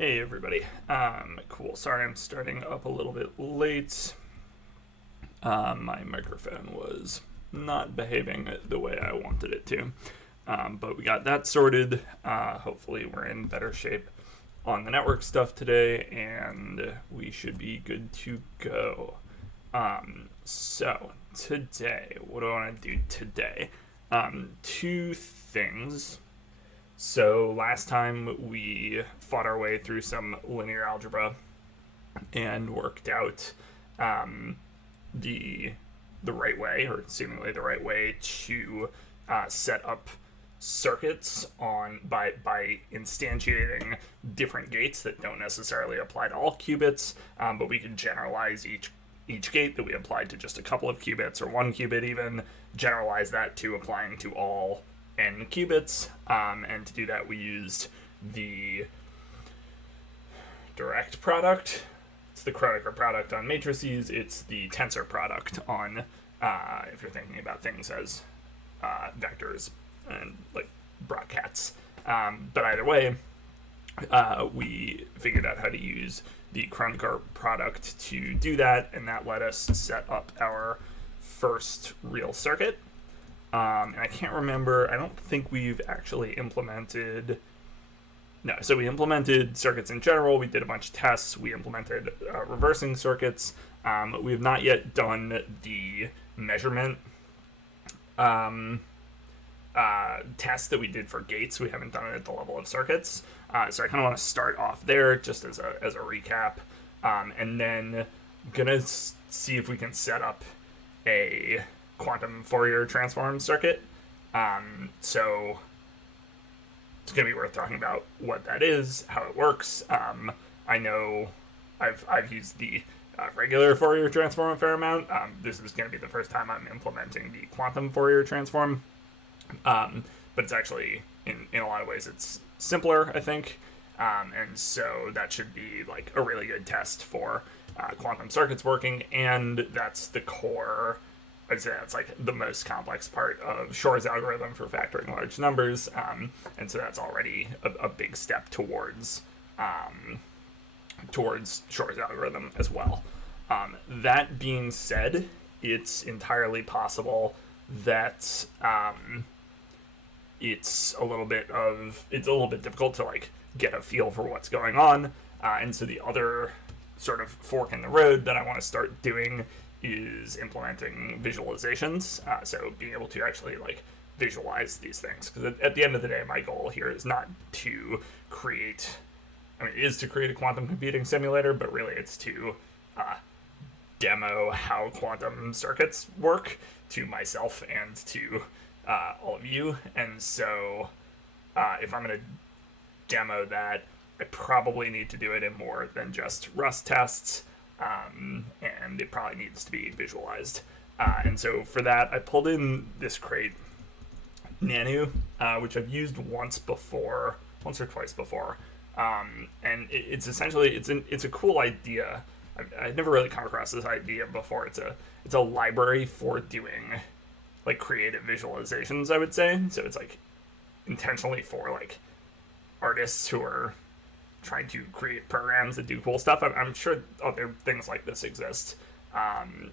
Hey everybody. Cool. Sorry I'm starting up a little bit late. My microphone was not behaving the way I wanted it to. But we got that sorted. Hopefully we're in better shape on the network stuff today, and we should be good to go. So today, what do I want to do today? Two things. So last time we fought our way through some linear algebra and worked out the right way, or seemingly the right way, to set up circuits on by instantiating different gates that don't necessarily apply to all qubits, but we can generalize each gate that we applied to just a couple of qubits or one qubit, even generalize that to applying to all n qubits, and to do that we used the direct product. It's the Kronecker product on matrices. It's the tensor product on, if you're thinking about things as vectors and like broadcasts. But either way, we figured out how to use the Kronecker product to do that, and that let us set up our first real circuit. And I can't remember, I don't think we've actually implemented... No, so we implemented circuits in general, we did a bunch of tests, we implemented reversing circuits. We have not yet done the measurement test that we did for gates. We haven't done it at the level of circuits. So I kind of want to start off there just as a recap. And then gonna see if we can set up a quantum Fourier transform circuit. So it's going to be worth talking about what that is, how it works. I know I've used the regular Fourier transform a fair amount. This is going to be the first time I'm implementing the quantum Fourier transform. But it's actually, in a lot of ways, it's simpler, I think. And so that should be like a really good test for quantum circuits working, and that's the core... I'd say that's like the most complex part of Shor's algorithm for factoring large numbers, and so that's already a big step towards Shor's algorithm as well. That being said, it's entirely possible that it's a little bit difficult to like get a feel for what's going on, and so the other sort of fork in the road that I want to start doing is implementing visualizations, so being able to actually like visualize these things, because at the end of the day my goal here is not to create, it is to create a quantum computing simulator, but really it's to demo how quantum circuits work to myself and to all of you. And so if I'm going to demo that, I probably need to do it in more than just Rust tests. And it probably needs to be visualized. And so for that, I pulled in this crate, Nanu, which I've used once or twice before. And it's essentially, it's a cool idea. I've never really come across this idea before. It's a library for doing like creative visualizations, I would say. So it's like intentionally for like artists who are trying to create programs that do cool stuff. I'm sure other things like this exist.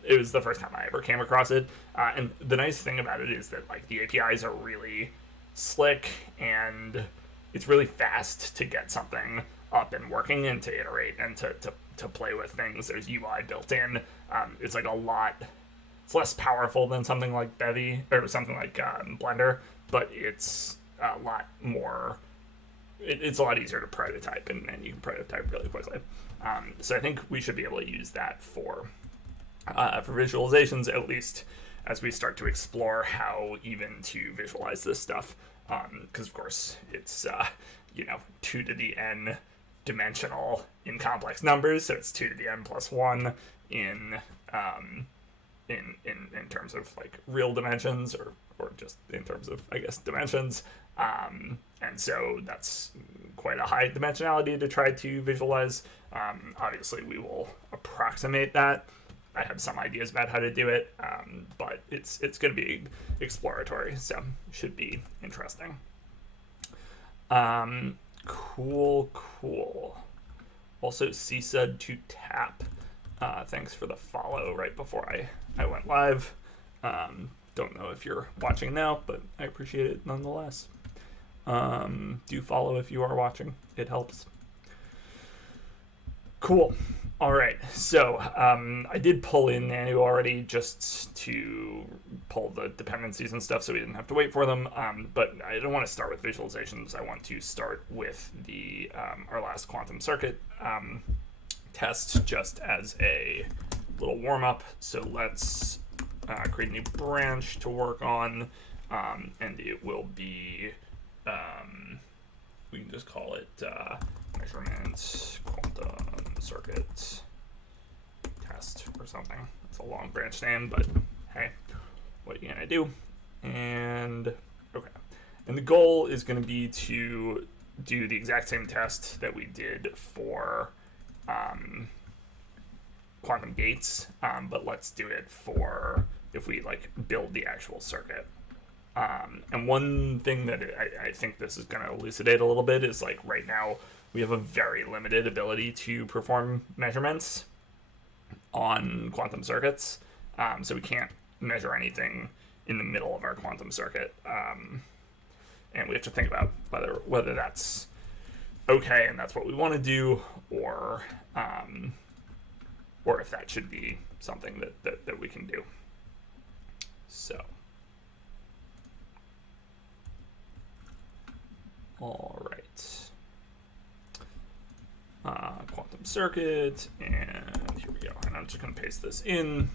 It was the first time I ever came across it. And the nice thing about it is that like the APIs are really slick, and it's really fast to get something up and working and to iterate and to play with things. There's UI built in. It's like it's less powerful than something like Bevy or something like Blender, but it's a lot more... It's a lot easier to prototype, and you can prototype really quickly. So I think we should be able to use that for visualizations, at least as we start to explore how even to visualize this stuff. Because of course it's 2 to the n dimensional in complex numbers, so it's 2 to the n plus 1 in terms of like real dimensions, or just in terms of, I guess, dimensions. And so that's quite a high dimensionality to try to visualize. Obviously, we will approximate that. I have some ideas about how to do it, but it's going to be exploratory, so should be interesting. Cool. Also, C said to tap. Thanks for the follow right before I went live. Don't know if you're watching now, but I appreciate it nonetheless. Do follow if you are watching. It helps. Cool. All right. So I did pull in Nanu already just to pull the dependencies and stuff so we didn't have to wait for them. But I don't want to start with visualizations. I want to start with the our last quantum circuit test just as a little warm-up. So let's create a new branch to work on, and it will be, we can just call it measurement quantum circuit test or something. It's a long branch name, but hey, what are you gonna do? And okay, and the goal is going to be to do the exact same test that we did for quantum gates, but let's do it for if we like build the actual circuit. And one thing that I think this is going to elucidate a little bit is like right now we have a very limited ability to perform measurements on quantum circuits. So we can't measure anything in the middle of our quantum circuit. And we have to think about whether that's okay and that's what we want to do, or if that should be something that we can do. So, all right. Quantum circuit, and here we go. And I'm just going to paste this in,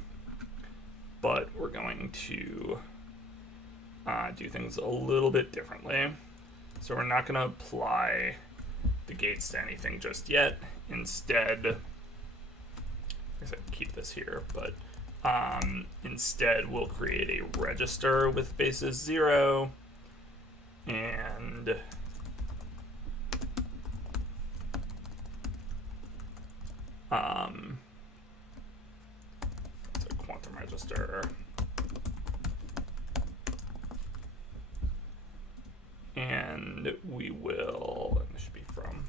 but we're going to do things a little bit differently. So we're not going to apply the gates to anything just yet. Instead, I guess I can keep this here, but instead we'll create a register with basis 0 and it's a quantum register. And we will, and this should be from,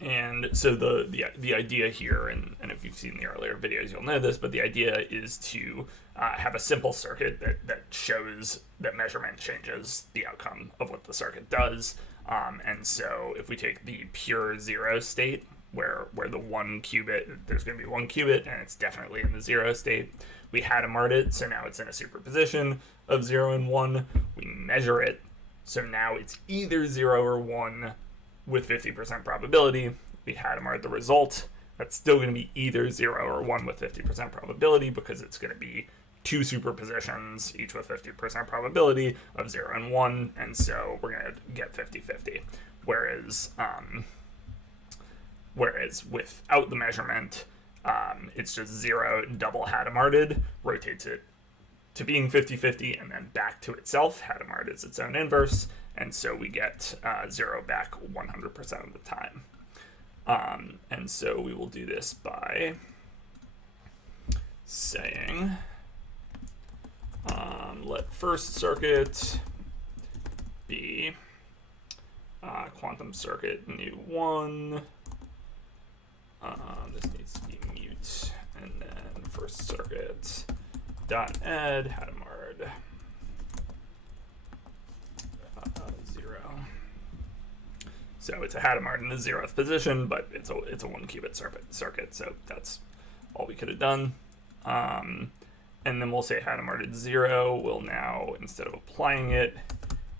and so the idea here, and if you've seen the earlier videos, you'll know this, but the idea is to have a simple circuit that shows that measurement changes the outcome of what the circuit does. And so if we take the pure 0 state, where the 1 qubit, there's going to be 1 qubit, and it's definitely in the 0 state. We Hadamard it, so now it's in a superposition of 0 and 1. We measure it, so now it's either 0 or 1 with 50% probability. We Hadamard the result. That's still going to be either 0 or 1 with 50% probability, because it's going to be 2 superpositions, each with 50% probability of 0 and 1, and so we're going to get 50-50. Whereas without the measurement, it's just 0 double Hadamarded, rotates it to being 50-50, and then back to itself. Hadamard is its own inverse, and so we get 0 back 100% of the time. And so we will do this by saying let first circuit be quantum circuit new 1. This needs to be mute, and then first circuit dot add Hadamard 0. So it's a Hadamard in the 0th position, but it's a 1 qubit circuit, so that's all we could have done. And then we'll say Hadamarded 0 will now, instead of applying it,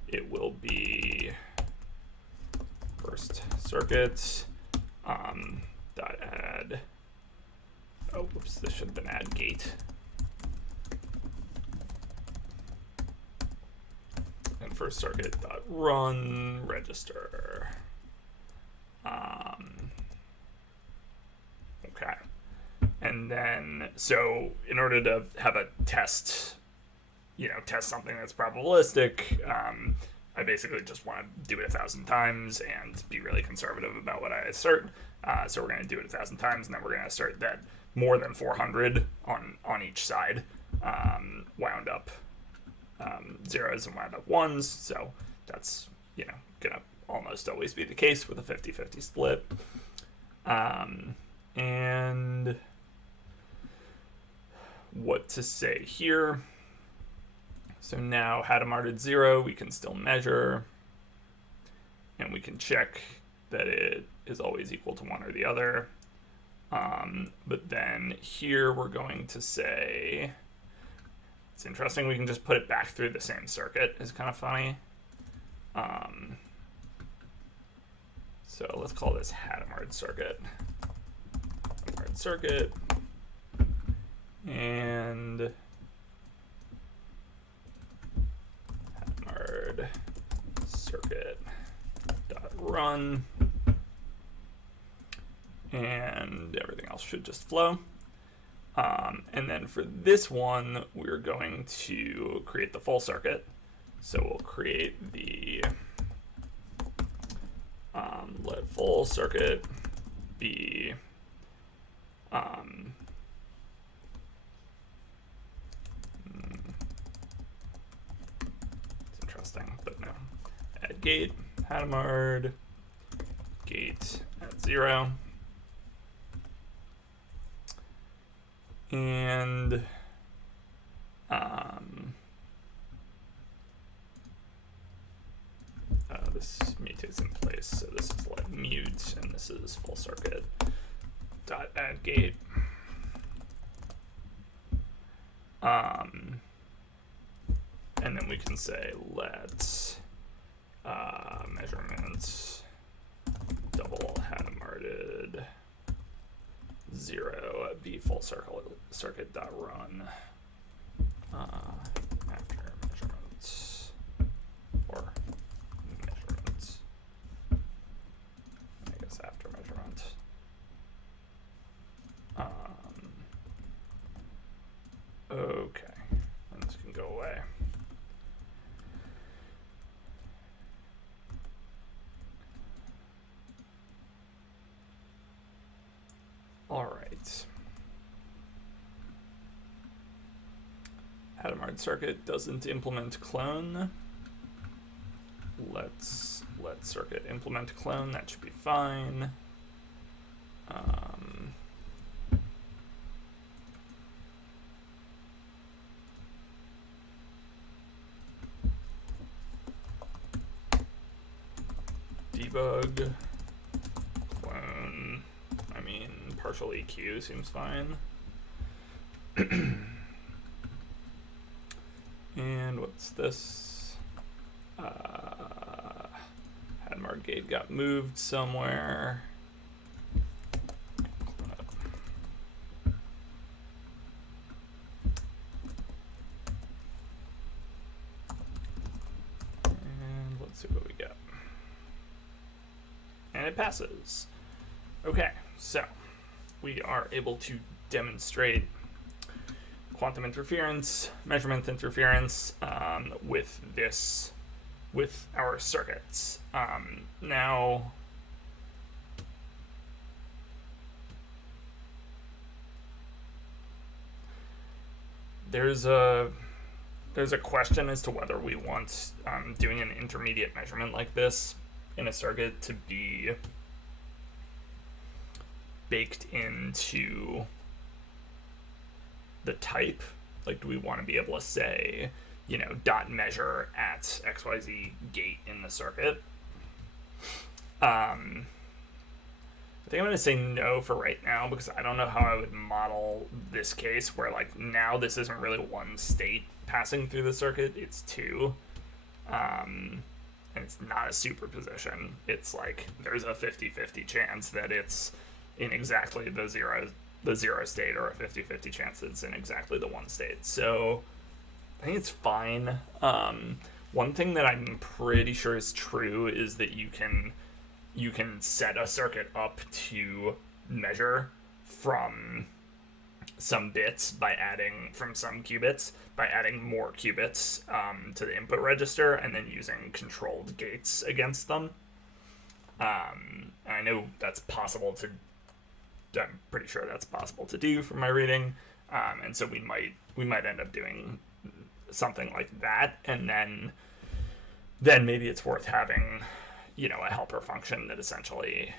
it will be first circuit dot add, oh whoops, this should have been add gate, and first circuit dot run register. Okay, and then so in order to have a test, test something that's probabilistic, I basically just want to do it 1,000 times and be really conservative about what I assert. So we're going to do it 1,000 times, and then we're going to assert that more than 400 on each side wound up zeros and wind up ones, so that's, gonna almost always be the case with a 50-50 split. And what to say here? So now Hadamard at 0, we can still measure, and we can check that it is always equal to one or the other. But then here we're going to say, it's interesting, we can just put it back through the same circuit. It's kind of funny. So let's call this Hadamard circuit. Hadamard circuit. And Hadamard circuit dot run. And everything else should just flow. And then for this one, we're going to create the full circuit. So we'll create the let full circuit be it's interesting, but no. Add gate, Hadamard, gate at 0. And this mutates in place, so this is let mute, and this is full circuit dot add gate. And then we can say let measurement double Hadamarded 0 be full circuit dot run after measurements or measurements. I guess after measurement. Okay, and this can go away. All right. Hadamard circuit doesn't implement clone. Let's let circuit implement clone. That should be fine. Debug clone. I mean, partial EQ seems fine. And what's this? Hadamard gate got moved somewhere. And let's see what we get. And it passes. Okay, so we are able to demonstrate quantum interference, measurement interference with our circuits. Now, there's a question as to whether we want doing an intermediate measurement like this in a circuit to be baked into the type. Like, do we want to be able to say, dot measure at XYZ gate in the circuit? I think I'm going to say no for right now, because I don't know how I would model this case where, like, now this isn't really one state passing through the circuit, it's two. And it's not a superposition. It's like there's a 50-50 chance that it's in exactly the zero state, or a 50-50 chance that it's in exactly the one state. So I think it's fine. One thing that I'm pretty sure is true is that you can set a circuit up to measure from some bits by adding from some qubits by adding more qubits to the input register, and then using controlled gates against them. I know that's possible to. I'm pretty sure that's possible to do from my reading, and so we might end up doing something like that, and then maybe it's worth having, a helper function that essentially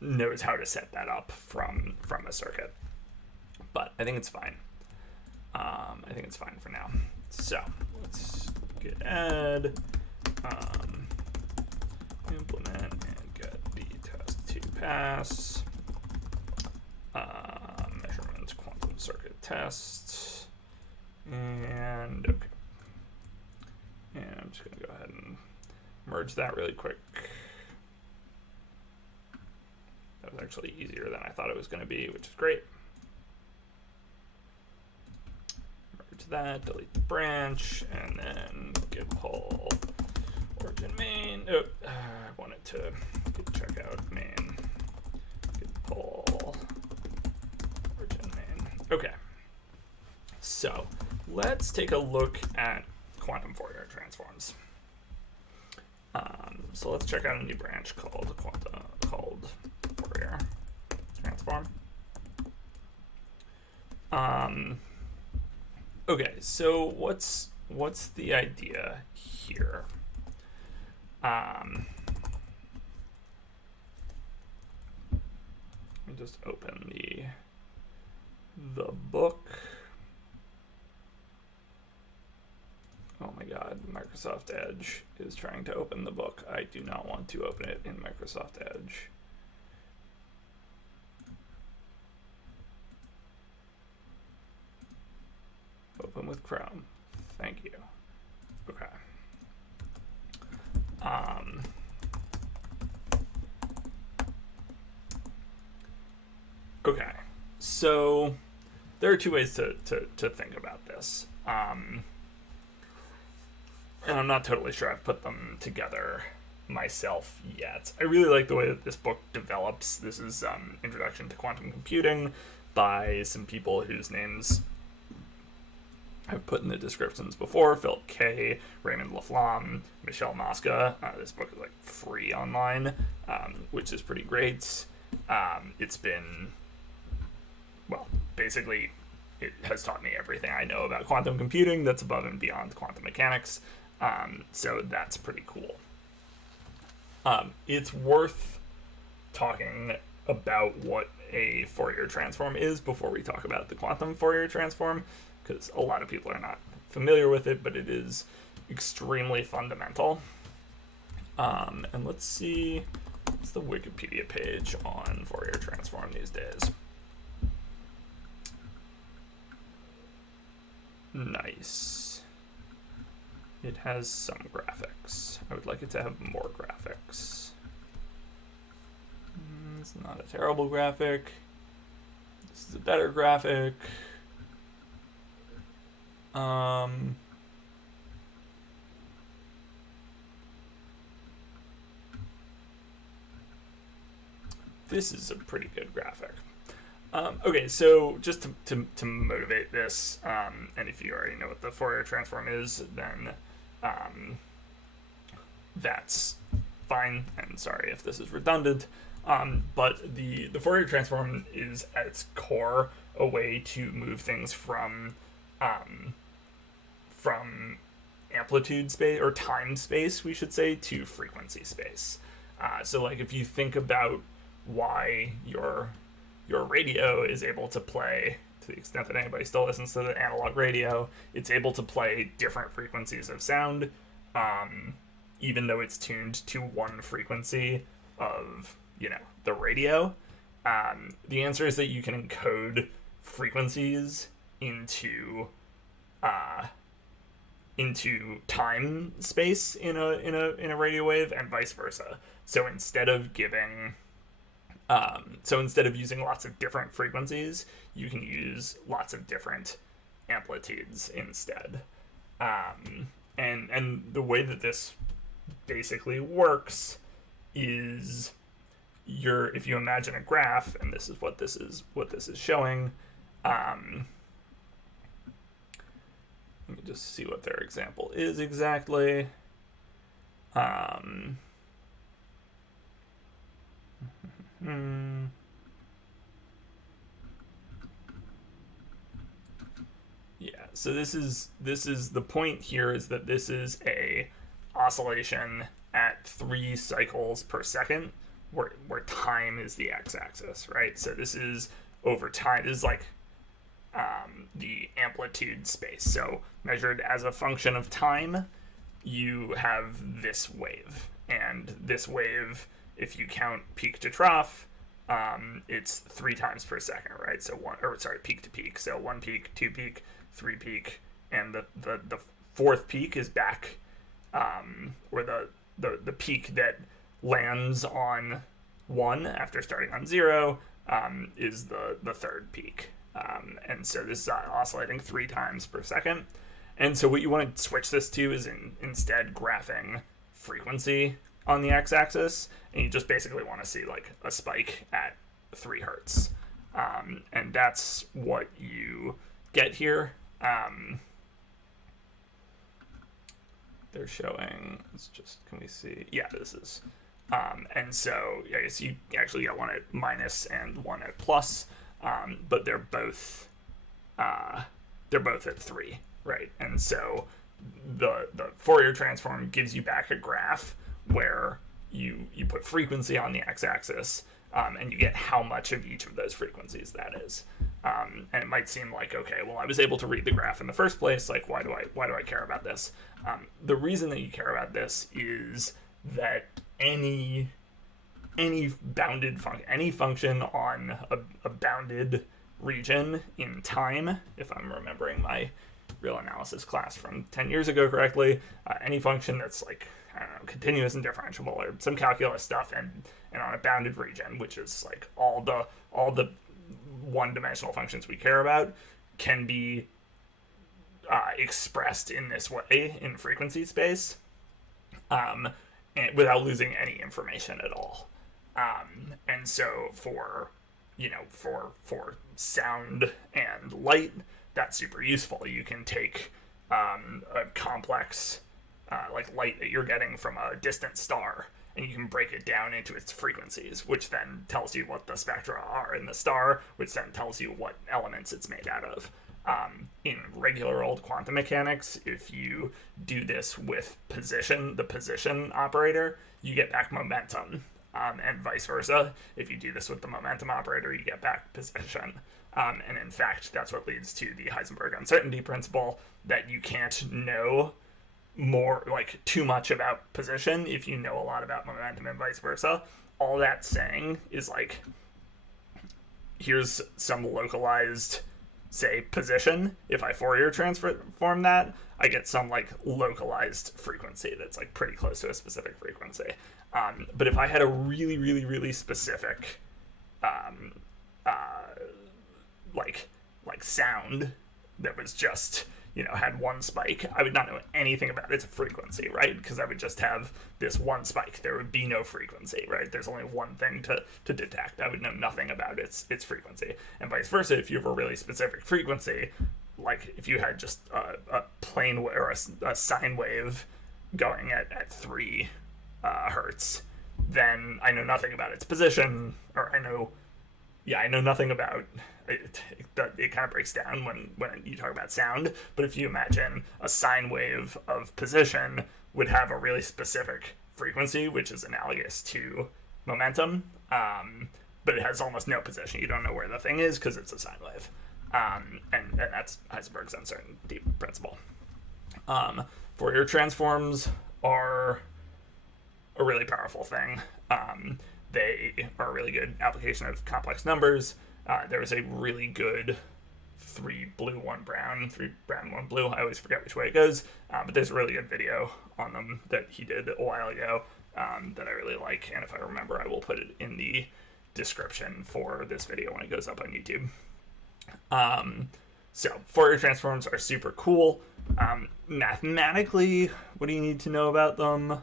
knows how to set that up from a circuit. But I think it's fine. I think it's fine for now. So let's git add, implement, and get the test to pass. Measurement quantum circuit test. And okay. And I'm just going to go ahead and merge that really quick. That was actually easier than I thought it was going to be, which is great. Merge that, delete the branch, and then git pull origin main. Oh, I wanted to git checkout main. Git pull origin main. Okay. So let's take a look at quantum Fourier transforms. So let's check out a new branch called Fourier transform. Okay, so what's the idea here? Let me just open the book. Oh my God, Microsoft Edge is trying to open the book. I do not want to open it in Microsoft Edge. Open with Chrome. Thank you. Okay. Okay. So there are two ways to think about this. And I'm not totally sure I've put them together myself yet. I really like the way that this book develops. This is Introduction to Quantum Computing by some people whose names I've put in the descriptions before: Phillip, Kaye, Raymond, Laflamme, Michele, Mosca. This book is like free online, which is pretty great. It's been, well, basically it has taught me everything I know about quantum computing that's above and beyond quantum mechanics. So that's pretty cool. It's worth talking about what a Fourier transform is before we talk about the quantum Fourier transform, because a lot of people are not familiar with it, but it is extremely fundamental. And let's see, what's the Wikipedia page on Fourier transform these days? Nice. It has some graphics. I would like it to have more graphics. It's not a terrible graphic. This is a better graphic. This is a pretty good graphic. Okay, so just to motivate this, and if you already know what the Fourier transform is, then that's fine, and sorry if this is redundant, but the Fourier transform is at its core a way to move things from amplitude space, or time space, we should say, to frequency space. So like if you think about why your radio is able to play, to the extent that anybody still listens to the analog radio, it's able to play different frequencies of sound, even though it's tuned to one frequency of, the radio. The answer is that you can encode frequencies into time space in a radio wave, and vice versa. So instead of using lots of different frequencies, you can use lots of different amplitudes instead. And the way that this basically works is if you imagine a graph, and this is what this is showing. Let me just see what their example is exactly. Yeah, So this is the point here, is that this is a oscillation at 3 cycles per second, where time is the x-axis, right? So this is over time. This is like the amplitude space. So measured as a function of time, you have this wave. And this wave, if you count peak to trough, it's 3 times per second, right? So peak to peak. So 1 peak, 2 peak, 3 peak, and the 4th peak is back, or the peak that lands on 1 after starting on 0 is the 3rd peak. And so this is oscillating 3 times per second. And so what you want to switch this to is instead graphing frequency on the x-axis, and you just basically want to see like a spike at 3 hertz. And that's what you get here. They're showing, can we see? Yeah, this is. And so I guess you actually got one at minus and one at plus, but they're both at 3, right? And so the Fourier transform gives you back a graph where you put frequency on the x-axis, and you get how much of each of those frequencies that is. And it might seem like, okay, well, I was able to read the graph in the first place. Like, why do I care about this? The reason that you care about this is that any bounded function, any function on a bounded region in time, if I'm remembering my real analysis class from 10 years ago correctly, any function that's like, I don't know, continuous and differentiable or some calculus stuff, and on a bounded region, which is like all the one-dimensional functions we care about, can be expressed in this way in frequency space, and without losing any information at all. And so for sound and light, that's super useful. You can take a complex like light that you're getting from a distant star, and you can break it down into its frequencies, which then tells you what the spectra are in the star, which then tells you what elements it's made out of. In regular old quantum mechanics, if you do this with the position operator, you get back momentum, and vice versa. If you do this with the momentum operator, you get back position. And in fact, that's what leads to the Heisenberg uncertainty principle, that you can't know more, like too much about position if you know a lot about momentum and vice versa. All that's saying is like, here's some localized, say, position. If I Fourier transform that, I get some like localized frequency that's like pretty close to a specific frequency. But if I had a really, really, really specific like sound that was just, had one spike, I would not know anything about its frequency, right? Because I would just have this one spike. There would be no frequency, right? There's only one thing to detect. I would know nothing about its frequency. And vice versa, if you have a really specific frequency, like if you had just a plane or a sine wave going at 3 hertz, then I know nothing about its position, or I know nothing about it. It kind of breaks down when you talk about sound. But if you imagine a sine wave of position would have a really specific frequency, which is analogous to momentum, but it has almost no position. You don't know where the thing is because it's a sine wave. And that's Heisenberg's uncertainty principle. Fourier transforms are a really powerful thing. They are a really good application of complex numbers. There was a really good 3 blue, 1 brown, 3 brown, 1 blue. I always forget which way it goes, but there's a really good video on them that he did a while ago that I really like, and if I remember, I will put it in the description for this video when it goes up on YouTube. So Fourier transforms are super cool. Mathematically, what do you need to know about them?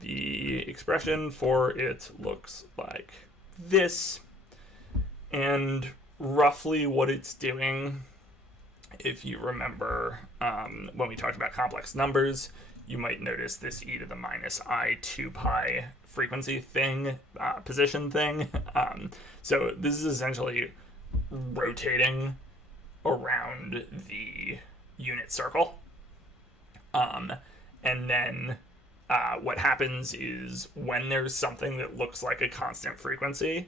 The expression for it looks like this, and roughly what it's doing, if you remember when we talked about complex numbers, you might notice this e to the minus I 2 pi frequency thing, position thing. So this is essentially rotating around the unit circle. And then what happens is when there's something that looks like a constant frequency,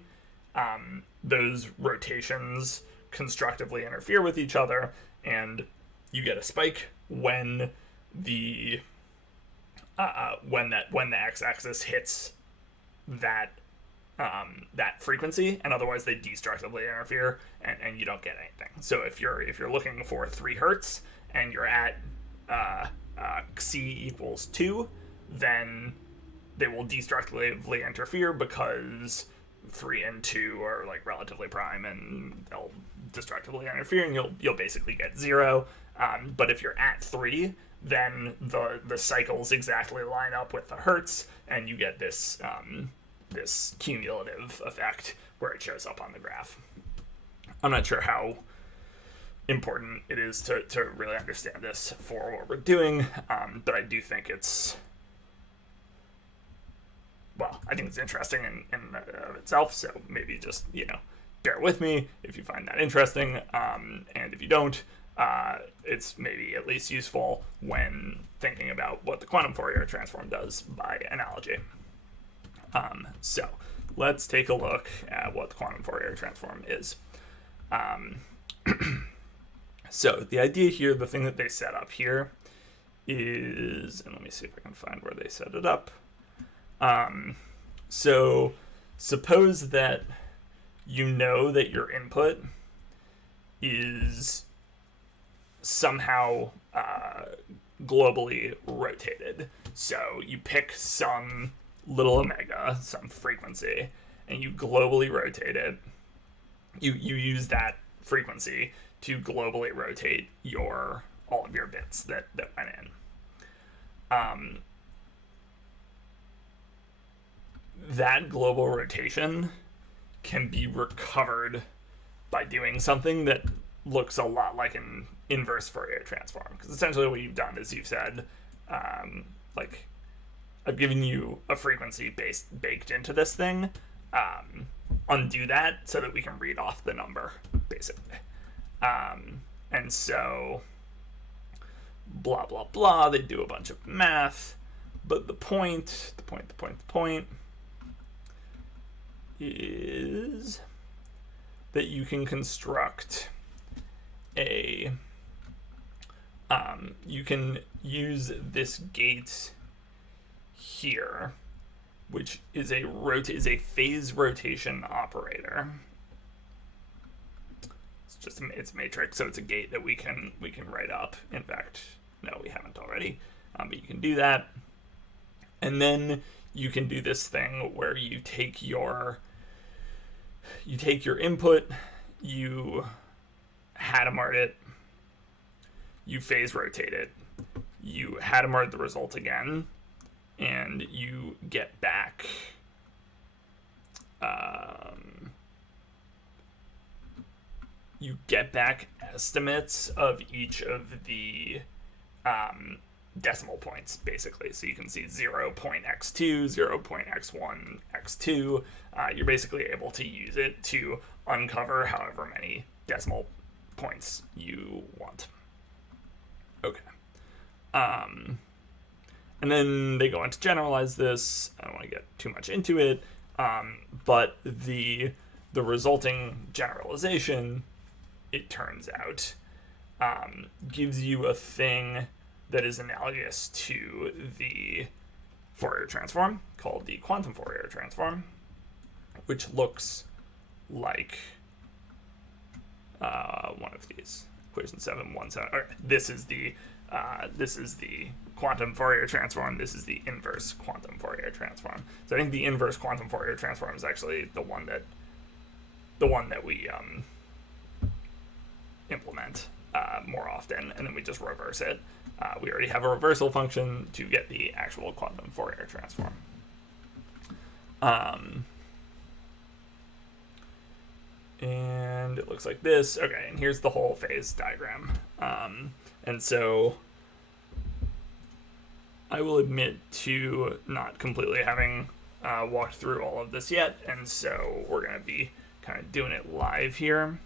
those rotations constructively interfere with each other, and you get a spike when the x-axis hits that frequency, and otherwise they destructively interfere, and you don't get anything. So if you're looking for 3 hertz and you're at c equals 2, then they will destructively interfere because 3 and 2 are like relatively prime, and they'll destructively interfere, and you'll basically get 0. But if you're at 3, then the cycles exactly line up with the hertz, and you get this this cumulative effect where it shows up on the graph. I'm not sure how important it is to really understand this for what we're doing, but I do think it's, well, I think it's interesting in of itself, so maybe just, bear with me if you find that interesting, and if you don't, it's maybe at least useful when thinking about what the quantum Fourier transform does by analogy. So let's take a look at what the quantum Fourier transform is. So the idea here, the thing that they set up here is, and let me see if I can find where they set it up. So suppose that you know that your input is somehow globally rotated. So you pick some little omega, some frequency, and you globally rotate it. You use that frequency to globally rotate all of your bits that went in. That global rotation can be recovered by doing something that looks a lot like an inverse Fourier transform. Because essentially what you've done is you've said, I've given you a frequency baked into this thing. Undo that so that we can read off the number, basically. And so, blah, blah, blah, they do a bunch of math, but the point is that you can construct you can use this gate here, which is a phase rotation operator. It's matrix, so it's a gate that we can write up. In fact, no, we haven't already, but you can do that. And then you can do this thing where you take your input, you Hadamard it, you phase rotate it, you Hadamard the result again, and you get back estimates of each of the decimal points, basically. So you can see 0.x2, 0.x1, x2. You're basically able to use it to uncover however many decimal points you want. Okay. And then they go on to generalize this. I don't want to get too much into it, but the resulting generalization, it turns out, gives you a thing that is analogous to the Fourier transform called the quantum Fourier transform, which looks like one of these. Equation 717. All right, this is the quantum Fourier transform. This is the inverse quantum Fourier transform. So I think the inverse quantum Fourier transform is actually the one that we implement more often, and then we just reverse it. We already have a reversal function to get the actual quantum Fourier transform. And it looks like this. Okay, and here's the whole phase diagram. And so I will admit to not completely having walked through all of this yet, and so we're going to be kind of doing it live here.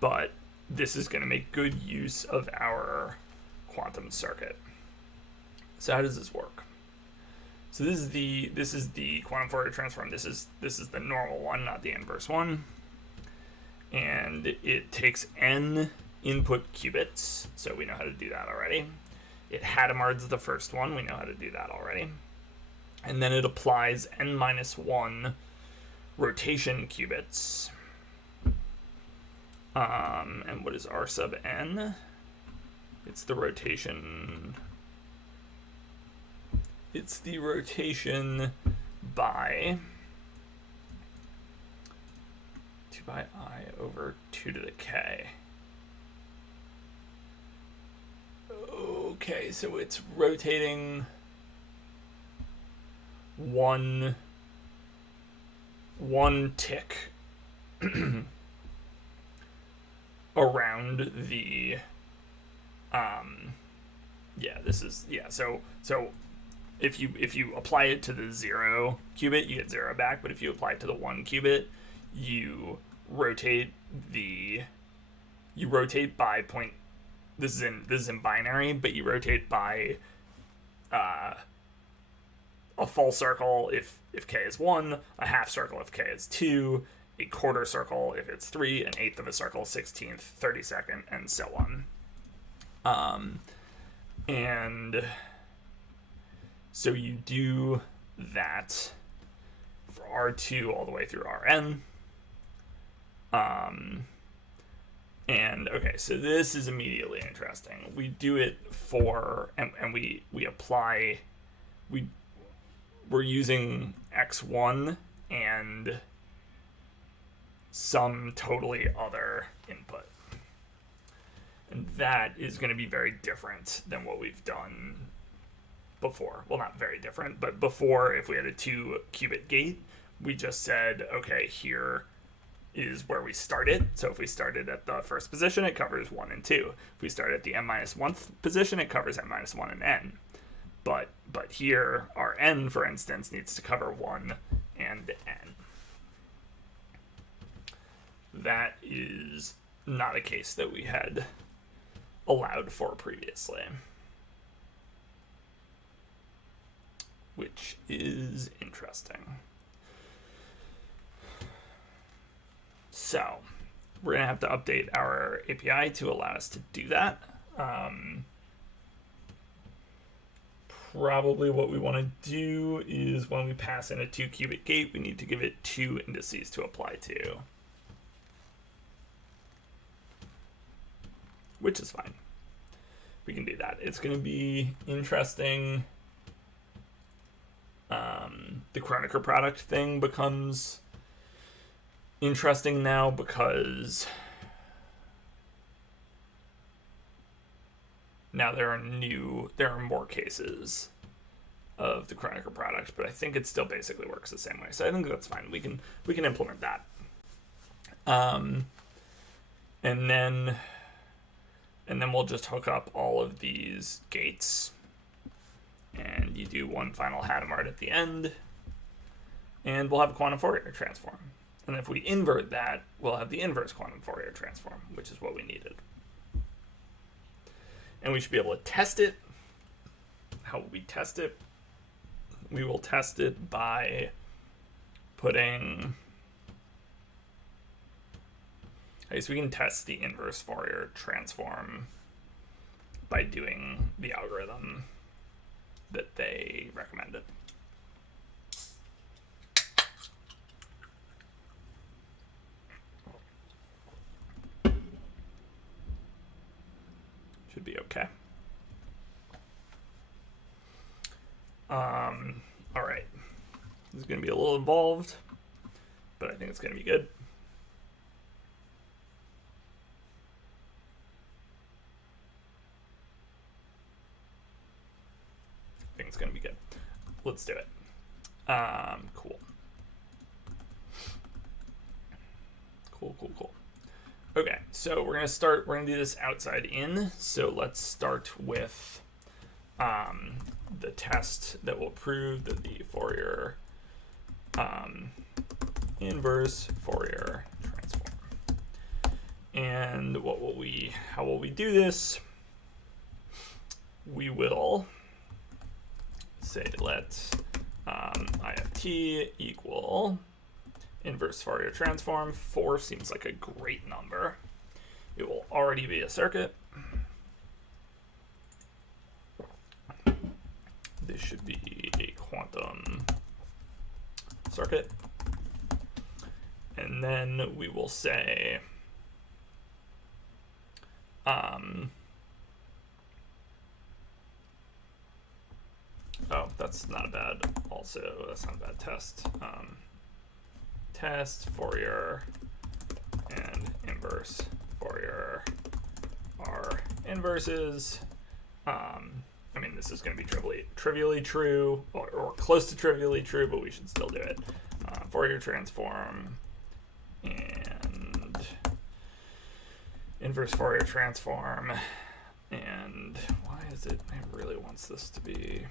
But this is going to make good use of our quantum circuit. So how does this work? So this is the quantum Fourier transform. This is the normal one, not the inverse one. And it takes n input qubits, so we know how to do that already. It Hadamards the first one, we know how to do that already. And then it applies n minus 1 rotation qubits. And what is r sub n? It's the rotation. It's the rotation by 2 by I over 2 to the k. Okay, so it's rotating one tick around the so if you apply it to the 0 qubit, you get 0 back, but if you apply it to the 1 qubit, you rotate by point. This is in binary, but you rotate by a full circle if k is 1, a half circle if k is 2, a quarter circle if it's 3, an eighth of a circle, 16th, 32nd, and so on. And so you do that for R2 all the way through Rn. And okay, so this is immediately interesting. We do it for, and we apply, we're using x1 and some totally other input. And that is going to be very different than what we've done before. Well, not very different, but before, if we had a 2 qubit gate, we just said, okay, here is where we started. So if we started at the first position, it covers 1 and 2. If we start at the n minus 1th position, it covers n minus 1 and n. But here, our n, for instance, needs to cover 1 and n. That is not a case that we had allowed for previously, which is interesting. So we're going to have to update our API to allow us to do that. Probably what we want to do is when we pass in a 2 qubit gate, we need to give it 2 indices to apply to, which is fine. We can do that. It's going to be interesting. The Kronecker product thing becomes interesting now because now there are more cases of the Kronecker product, but I think it still basically works the same way. So I think that's fine. We can implement that. And then we'll just hook up all of these gates, and you do one final Hadamard at the end, and we'll have a quantum Fourier transform. And if we invert that, we'll have the inverse quantum Fourier transform, which is what we needed. And we should be able to test it. How will we test it? We will test it by putting... I guess we can test the inverse Fourier transform by doing the algorithm that they recommended. Should be okay. All right. This is going to be a little involved, but I think it's going to be good. I think it's going to be good. Let's do it. Cool. Cool. Okay, so we're gonna do this outside in. So let's start with the test that will prove that the Fourier inverse Fourier transform. And how will we do this? We will say let I of t equal inverse Fourier transform. 4 seems like a great number. It will already be a circuit. This should be a quantum circuit. And then we will say oh, that's not a bad test. Test Fourier and inverse Fourier are inverses. I mean, this is going to be trivially true, or close to trivially true, but we should still do it. Fourier transform and inverse Fourier transform. And why is it really wants this to be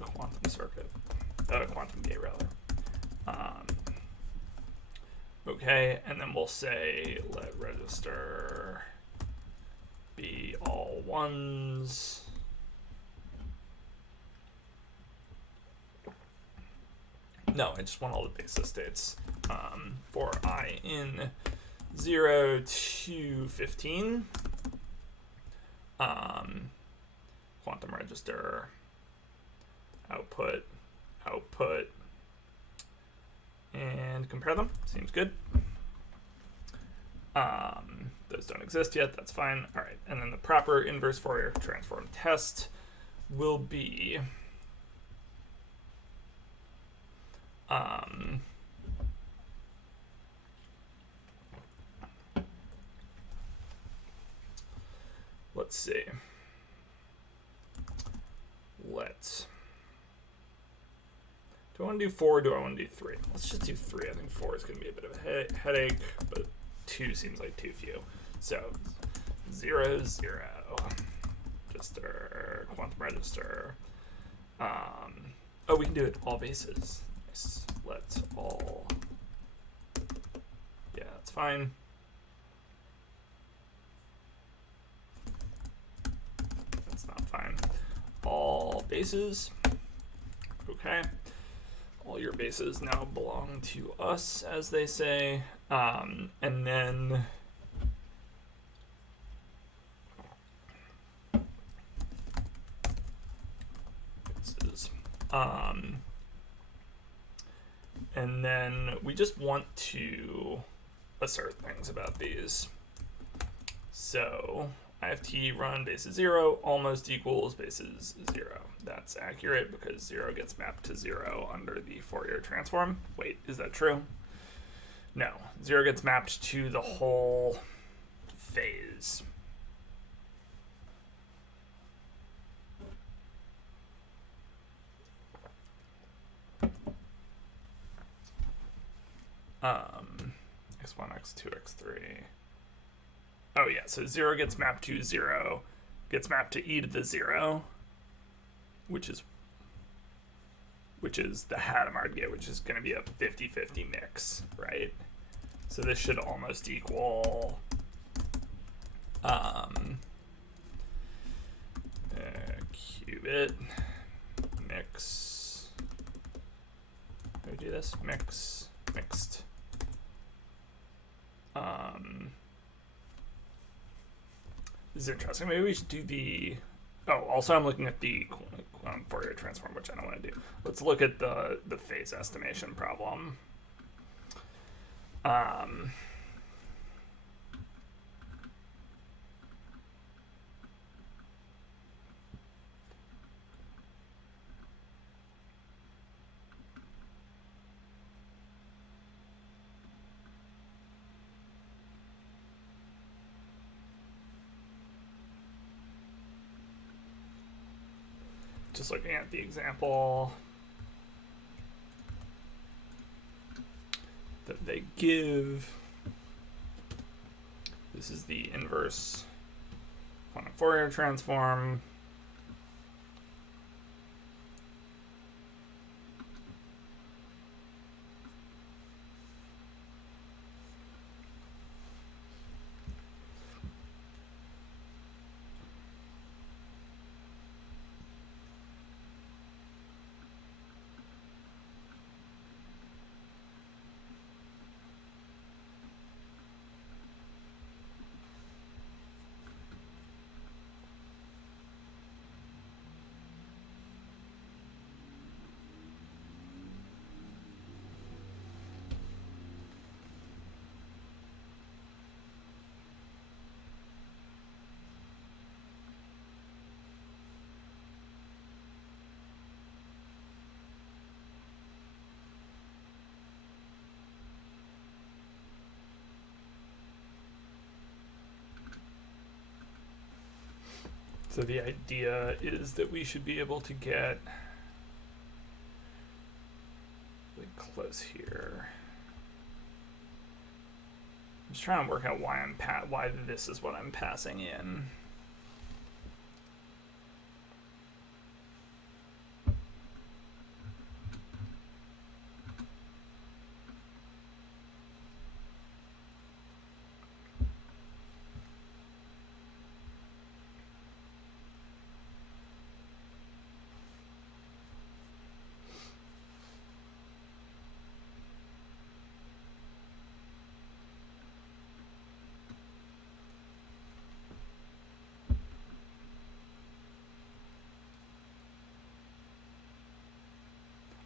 a quantum circuit? Quantum gate, rather. Okay, and then we'll say let register be all ones. No, I just want all the basis states for I in 0 to 15. Quantum register, output, and compare them. Seems good. Those don't exist yet. That's fine. All right. And then the proper inverse Fourier transform test will be let's see. Do I want to do 4 or do I want to do 3? Let's just do 3. I think 4 is going to be a bit of a headache, but 2 seems like too few. So 0, 0. Register, quantum register. Oh, we can do it all bases. Nice. Let's all. Yeah, that's fine. That's not fine. All bases. Okay. All your bases now belong to us, as they say. And then bases. And then we just want to assert things about these. So I of t run basis 0 almost equals basis 0. That's accurate because 0 gets mapped to 0 under the Fourier transform. Wait, is that true? No, 0 gets mapped to the whole phase. X1, X2, X3. Oh yeah, so 0 gets mapped to 0, gets mapped to e to the 0, which is the Hadamard gate, which is going to be a 50-50 mix, right? So this should almost equal qubit mix. How do we do this? Mixed. This is interesting. Maybe we should do the. Oh, also I'm looking at the Fourier transform, which I don't want to do. Let's look at the phase estimation problem. Just looking at the example that they give. This is the inverse quantum Fourier transform. So the idea is that we should be able to get really close here. I'm just trying to work out why this is what I'm passing in.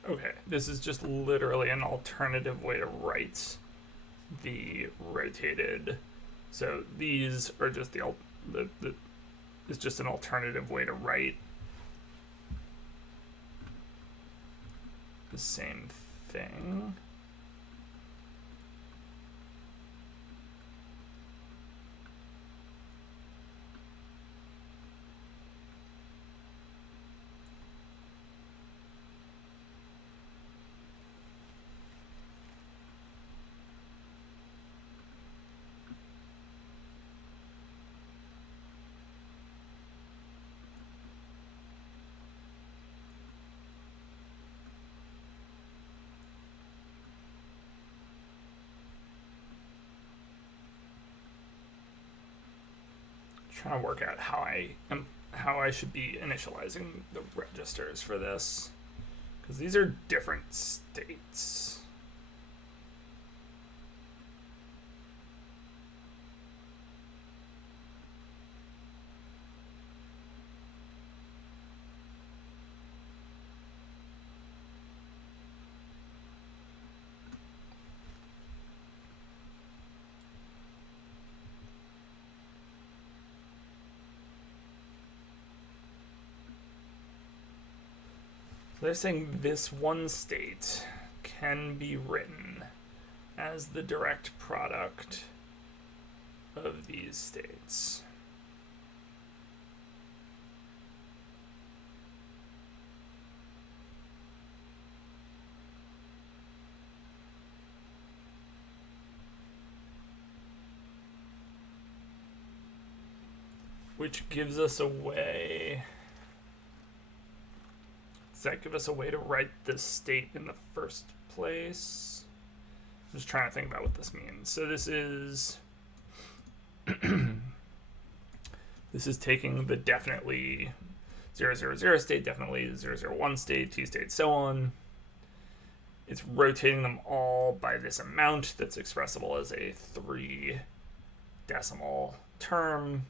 Okay, this is just literally an alternative way to write the rotated. So these are just it's just an alternative way to write the same thing. Trying to work out how I should be initializing the registers for this, because these are different states. They're saying this one state can be written as the direct product of these states. Which gives us a way... Does that give us a way to write this state in the first place? I'm just trying to think about what this means. So this is... this is taking the definitely 000 state, definitely 001 state, 2 state, so on. It's rotating them all by this amount that's expressible as a 3 decimal term.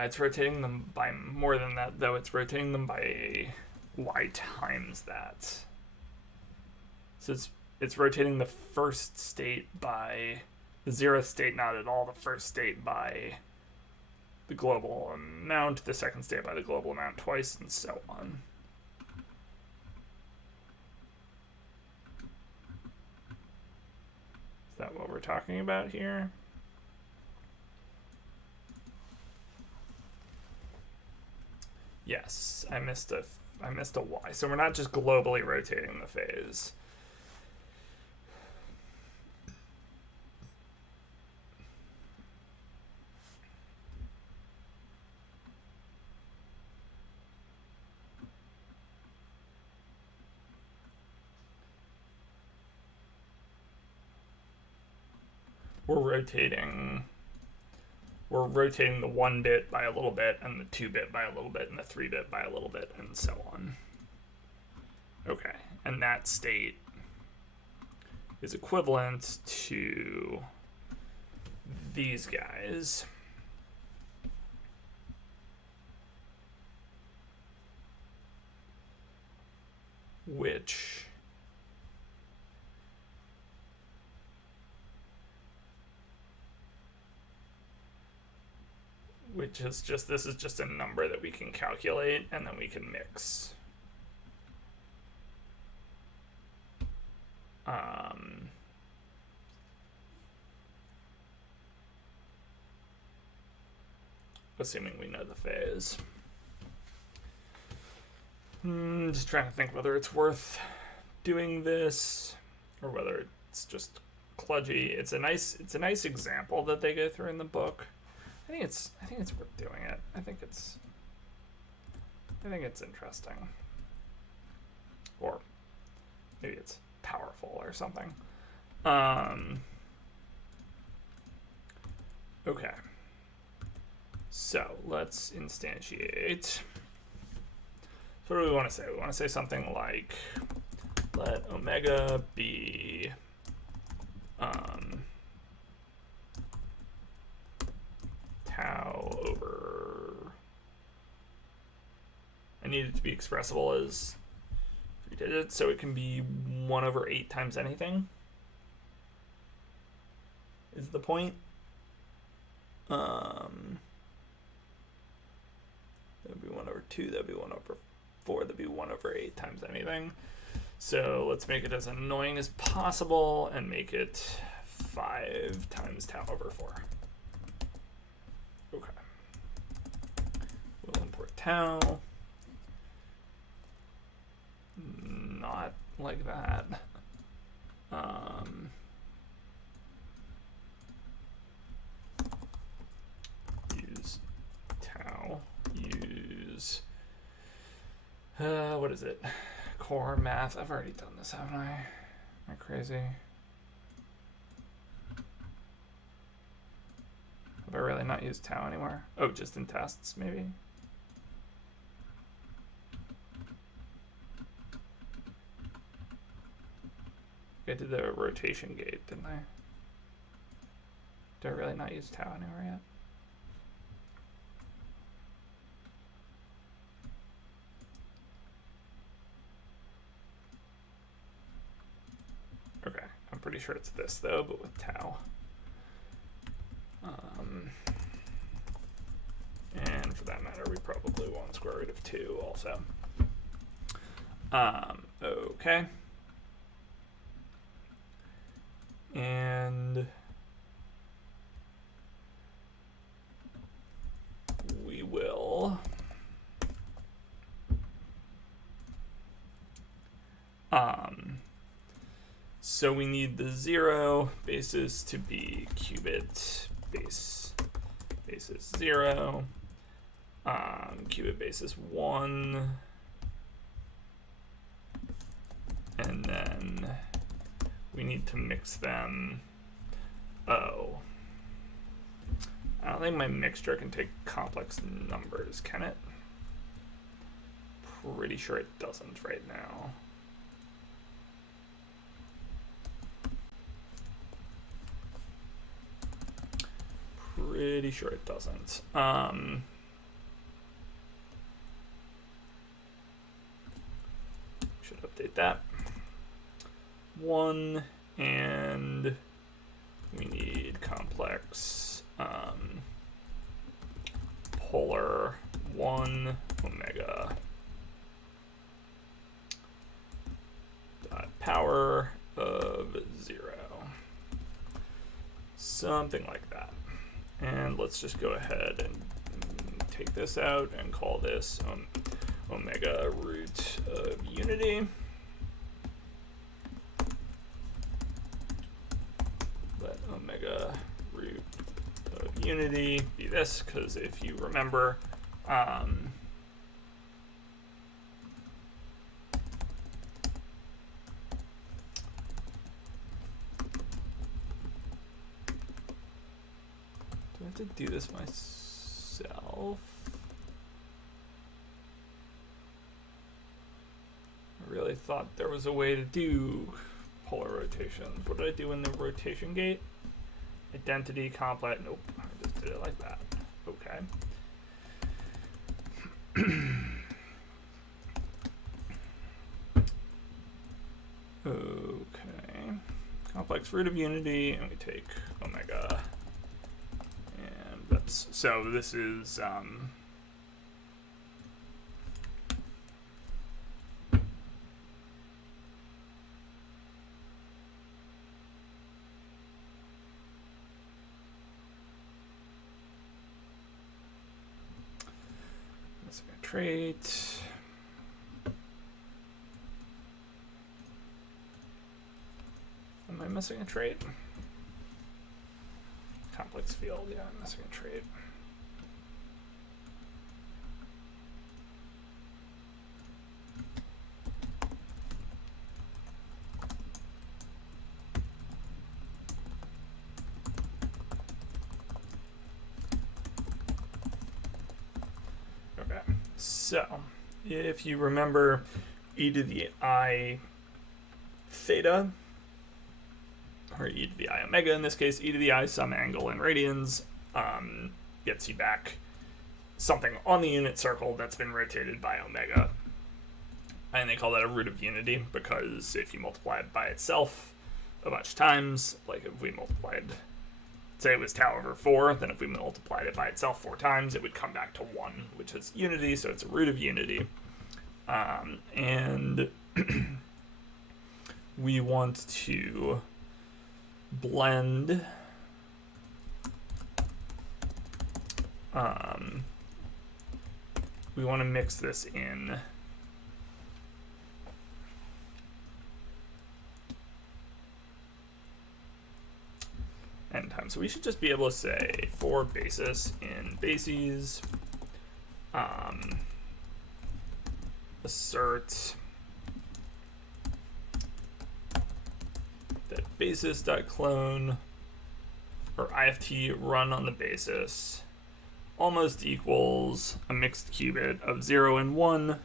It's rotating them by more than that, though. It's rotating them by y times that. So it's rotating the first state by the 0th state, not at all. The first state by the global amount, the second state by the global amount twice, and so on. So that what we're talking about here? Yes, I missed a y. So we're not just globally rotating the phase. We're rotating the 1 bit by a little bit, and the 2 bit by a little bit, and the 3 bit by a little bit, and so on. Okay, and that state is equivalent to these guys. Which is just, this is just a number that we can calculate and then we can mix. Assuming we know the phase. Just trying to think whether it's worth doing this or whether it's just kludgy. It's a nice example that they go through in the book. I think it's worth doing it. I think it's interesting. Or maybe it's powerful or something. Okay. So let's instantiate. So what do we want to say? We want to say something like, let omega be tau over, I need it to be expressible as 3 digits, so it can be 1 over 8 times anything, is the point. That would be 1 over 2, that would be 1 over 4, that would be 1 over 8 times anything. So let's make it as annoying as possible and make it 5 times tau over 4. Okay. We'll import tau. Not like that. Use tau. Use what is it? Core math. I've already done this, haven't I? Am I crazy? Have I really not used tau anywhere? Oh, just in tests, maybe? I did the rotation gate, didn't I? Did I really not use tau anywhere yet? Okay, I'm pretty sure it's this though, but with tau. And for that matter, we probably want square root of 2 also. Okay. And we will so we need the 0 basis to be qubit base basis 0, qubit basis 1, and then we need to mix them. Oh, I don't think my mixture can take complex numbers, can it? Pretty sure it doesn't right now. Pretty sure it doesn't. Should update that. 1, and we need complex polar 1 omega dot power of 0. something like that. And let's just go ahead and take this out and call this omega root of unity. Let omega root of unity be this, because if you remember, do I have to do this myself? I really thought there was a way to do polar rotations. What did I do in the rotation gate? Identity, complex. Nope, I just did it like that. Okay. Okay. Complex root of unity, and we take omega. And that's, so this is, trait. Am I missing a trait? Complex field, yeah, I'm missing a trait. So, if you remember e to the I theta, or e to the I omega in this case, e to the I some angle in radians, gets you back something on the unit circle that's been rotated by omega. And they call that a root of unity, because if you multiply it by itself a bunch of times, like if we multiplied, say it was tau over 4, then if we multiplied it by itself 4 times, it would come back to 1, which is unity, so it's a root of unity. And we want to blend we want to mix this in n times. So we should just be able to say for basis in bases, assert that basis.clone or IFT run on the basis almost equals a mixed qubit of 0 and 1,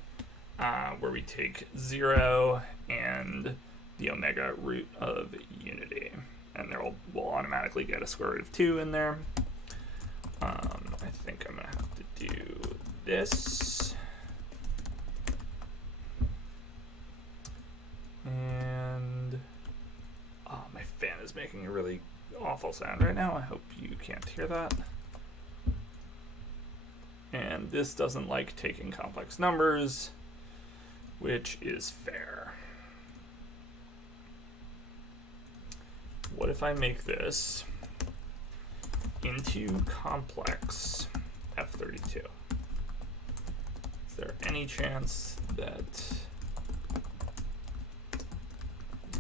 where we take 0 and the omega root of unity. And there we'll automatically get a square root of 2 in there. I think I'm going to have to do this. And my fan is making a really awful sound right now. I hope you can't hear that. And this doesn't like taking complex numbers, which is fair. What if I make this into complex F32? Is there any chance that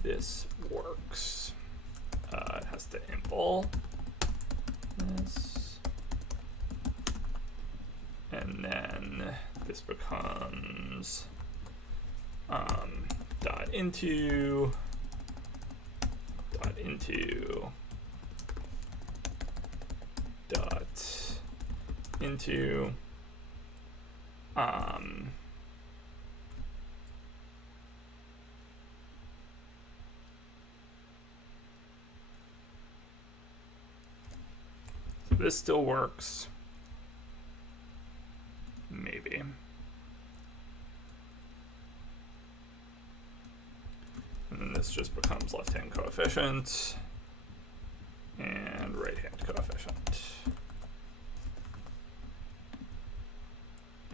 this works? It has to impl this, and then this becomes dot into dot into dot into so this still works, maybe. And then this just becomes left-hand coefficient and right-hand coefficient.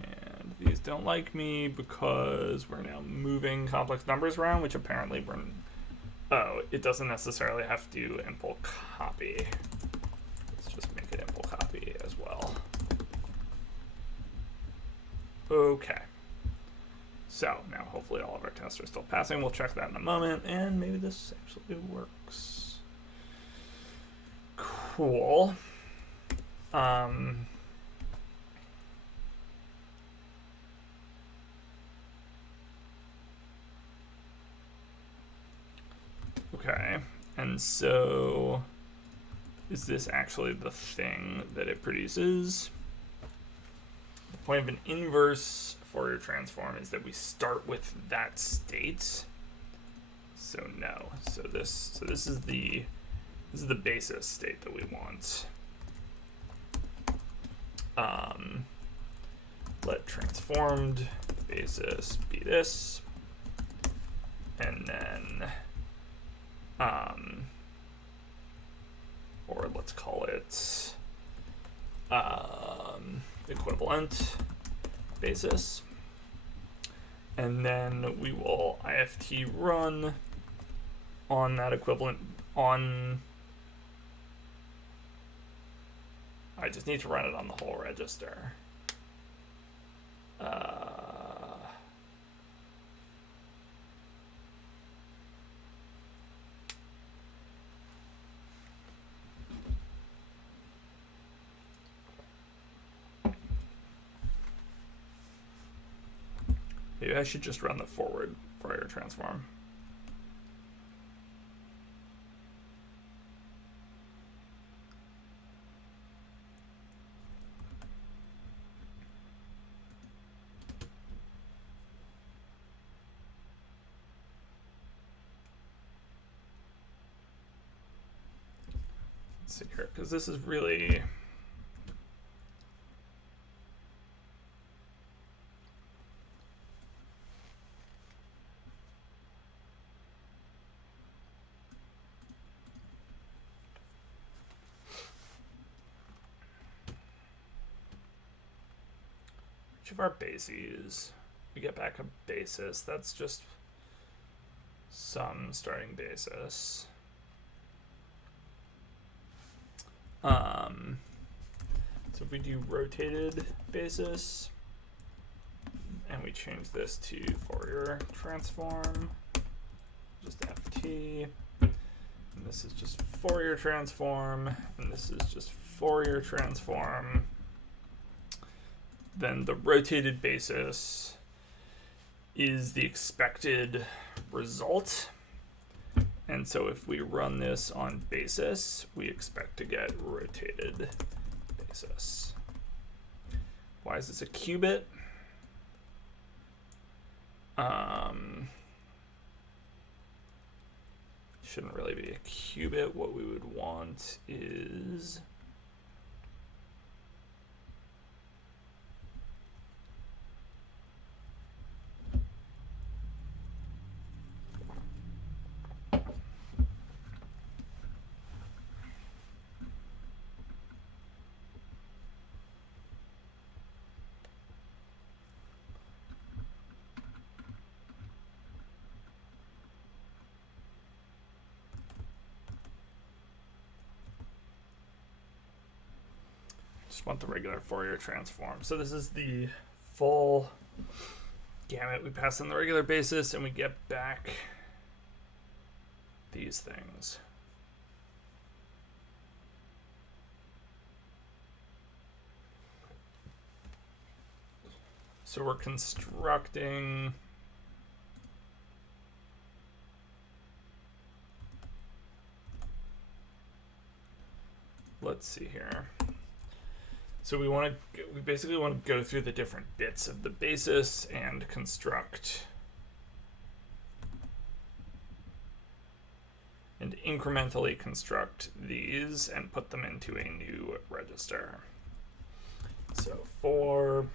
And these don't like me because we're now moving complex numbers around, which apparently we're... Oh, it doesn't necessarily have to impl copy. Okay. So now hopefully all of our tests are still passing. We'll check that in a moment, and maybe this actually works. Cool. Okay, and so is this actually the thing that it produces? The point of an inverse Fourier transform is that we start with that state. So no. So this is the basis state that we want. Let transformed basis be this, and then or let's call it equivalent basis, and then we will IFT run on that equivalent on. I just need to run it on the whole register. Maybe I should just run the forward Fourier transform. Let's see here, because this is really each of our bases. We get back a basis. That's just some starting basis. So if we do rotated basis, and we change this to Fourier transform, just FT, and this is just Fourier transform, and this is just Fourier transform, then the rotated basis is the expected result. And so if we run this on basis, we expect to get rotated basis. Why is this a qubit? Shouldn't really be a qubit. What we would want is want the regular Fourier transform. So this is the full gamut. We pass on the regular basis and we get back these things. So we're constructing let's see here. So we basically want to go through the different bits of the basis and construct and incrementally construct these and put them into a new register. So for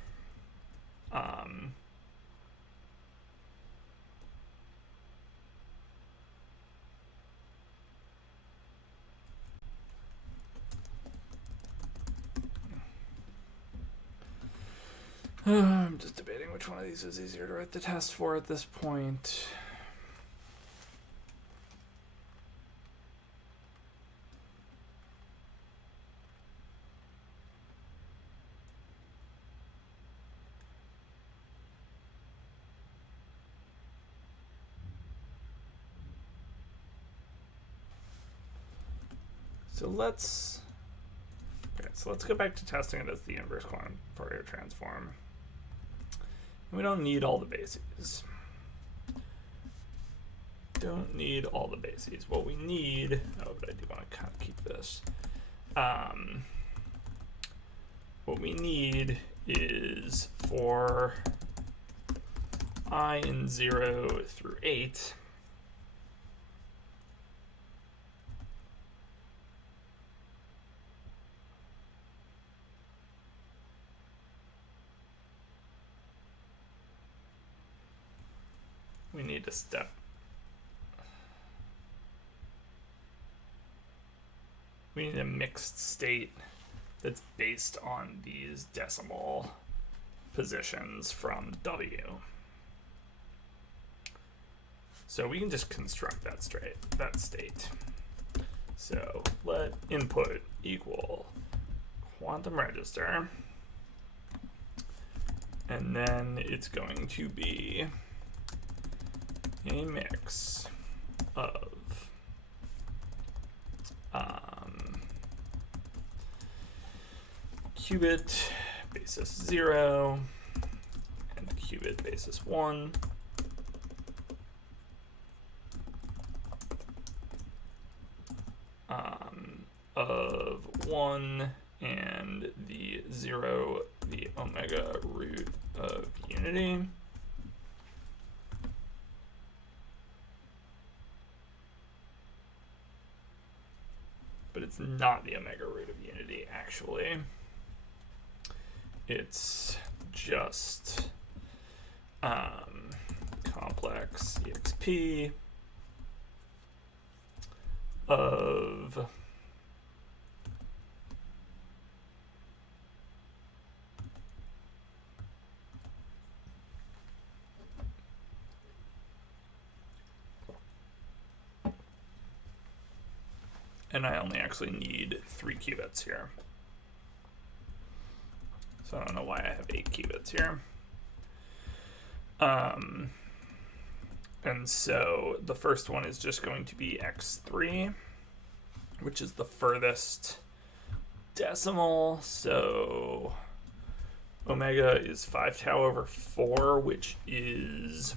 I'm just debating which one of these is easier to write the test for at this point. So let's go back to testing it as the inverse quantum Fourier transform. And we don't need all the bases. Don't need all the bases. What we need, but I do want to kind of keep this. What we need is for I in 0 through 8, we need a step. We need a mixed state that's based on these decimal positions from W. So we can just construct that state. So let input equal quantum register, and then it's going to be a mix of qubit basis 0 and qubit basis 1. Of 1 and the 0, the omega root of unity. But it's not the omega root of unity, actually. It's just complex exp of and I only actually need 3 qubits here. So I don't know why I have 8 qubits here. And so the first one is just going to be x3, which is the furthest decimal. So omega is 5 tau over 4, which is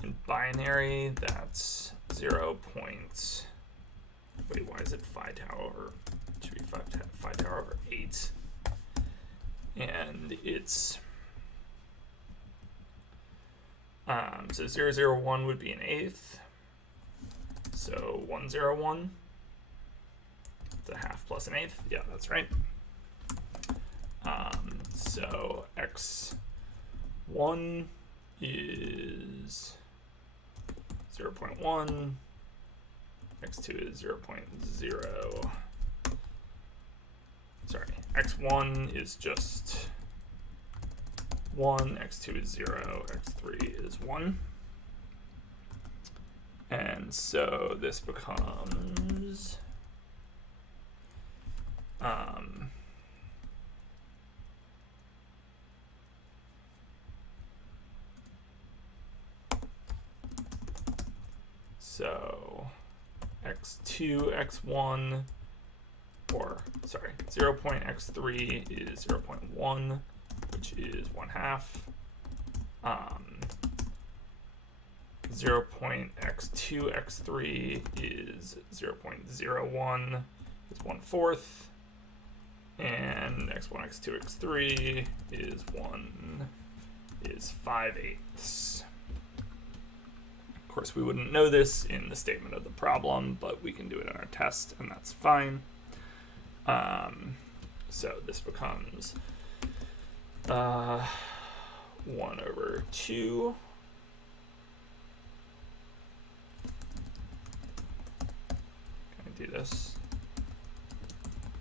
in binary, that's 0. Wait, why is it 5 tau over? It should be 5 tau over 8. And it's so 001 would be an eighth. So 101. It's a half plus an eighth. Yeah, that's right. So x1 is 0.1. x2 is 0.0. Sorry, x1 is just 1, x2 is 0, x3 is 1. And so this becomes so x2, x1, or sorry, 0.x3 is 0.1, which is 1/2. 0.x2, x3 is 0.01, is 1/4, and x1, x2, x3 is 5/8. Of course, we wouldn't know this in the statement of the problem, but we can do it in our test, and that's fine. So this becomes 1/2. Can I do this?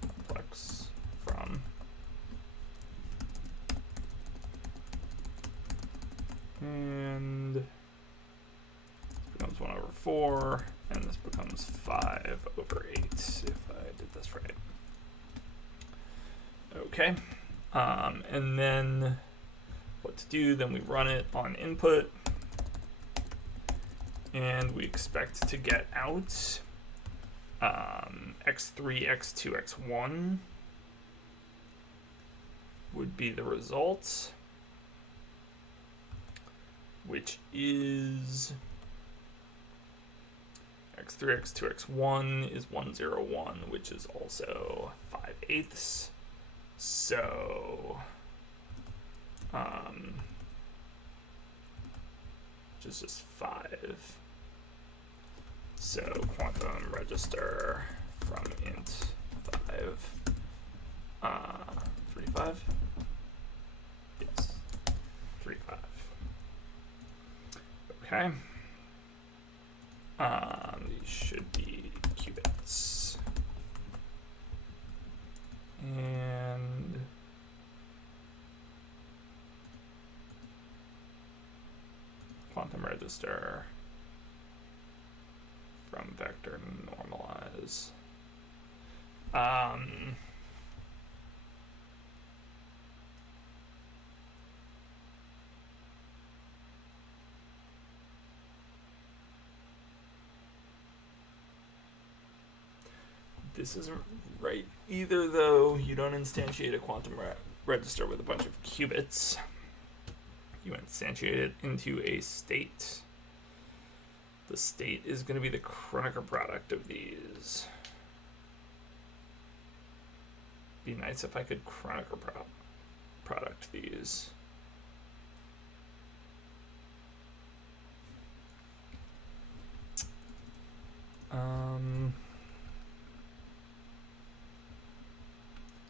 Complex from. And this becomes 1/4, and this becomes 5/8, if I did this right. Okay, and then what to do, then we run it on input, And we expect to get out x3, x2, x1 would be the result, which is x3, x2, x1 is 101, which is also 5/8. So, which is just 5. So quantum register from int 5, 35. Yes, 35. Okay. These should be qubits. And quantum register from vector normalize. This isn't right either, though. You don't instantiate a quantum register with a bunch of qubits. You instantiate it into a state. The state is going to be the Kronecker product of these. Be nice if I could Kronecker product these.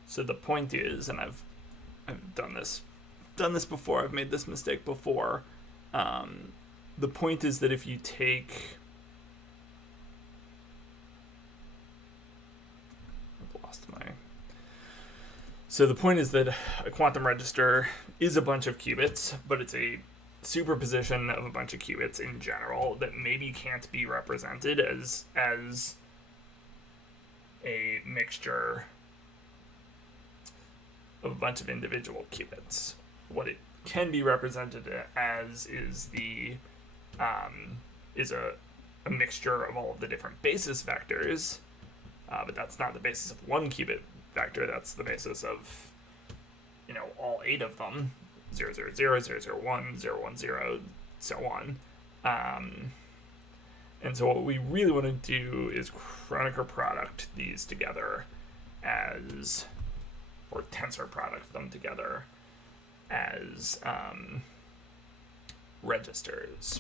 So the point is, and I've done this before. I've made this mistake before. The point is that if you take, I've lost my. So the point is that a quantum register is a bunch of qubits, but it's a superposition of a bunch of qubits in general that maybe can't be represented as a mixture of a bunch of individual qubits. What it can be represented as is a mixture of all of the different basis vectors, but that's not the basis of one qubit vector. That's the basis of, all 8 of them, 0, 0, 0, 0, 0, 1, 0, 1, 0, so on. And so what we really want to do is Kronecker product these together as, or tensor product them together as registers.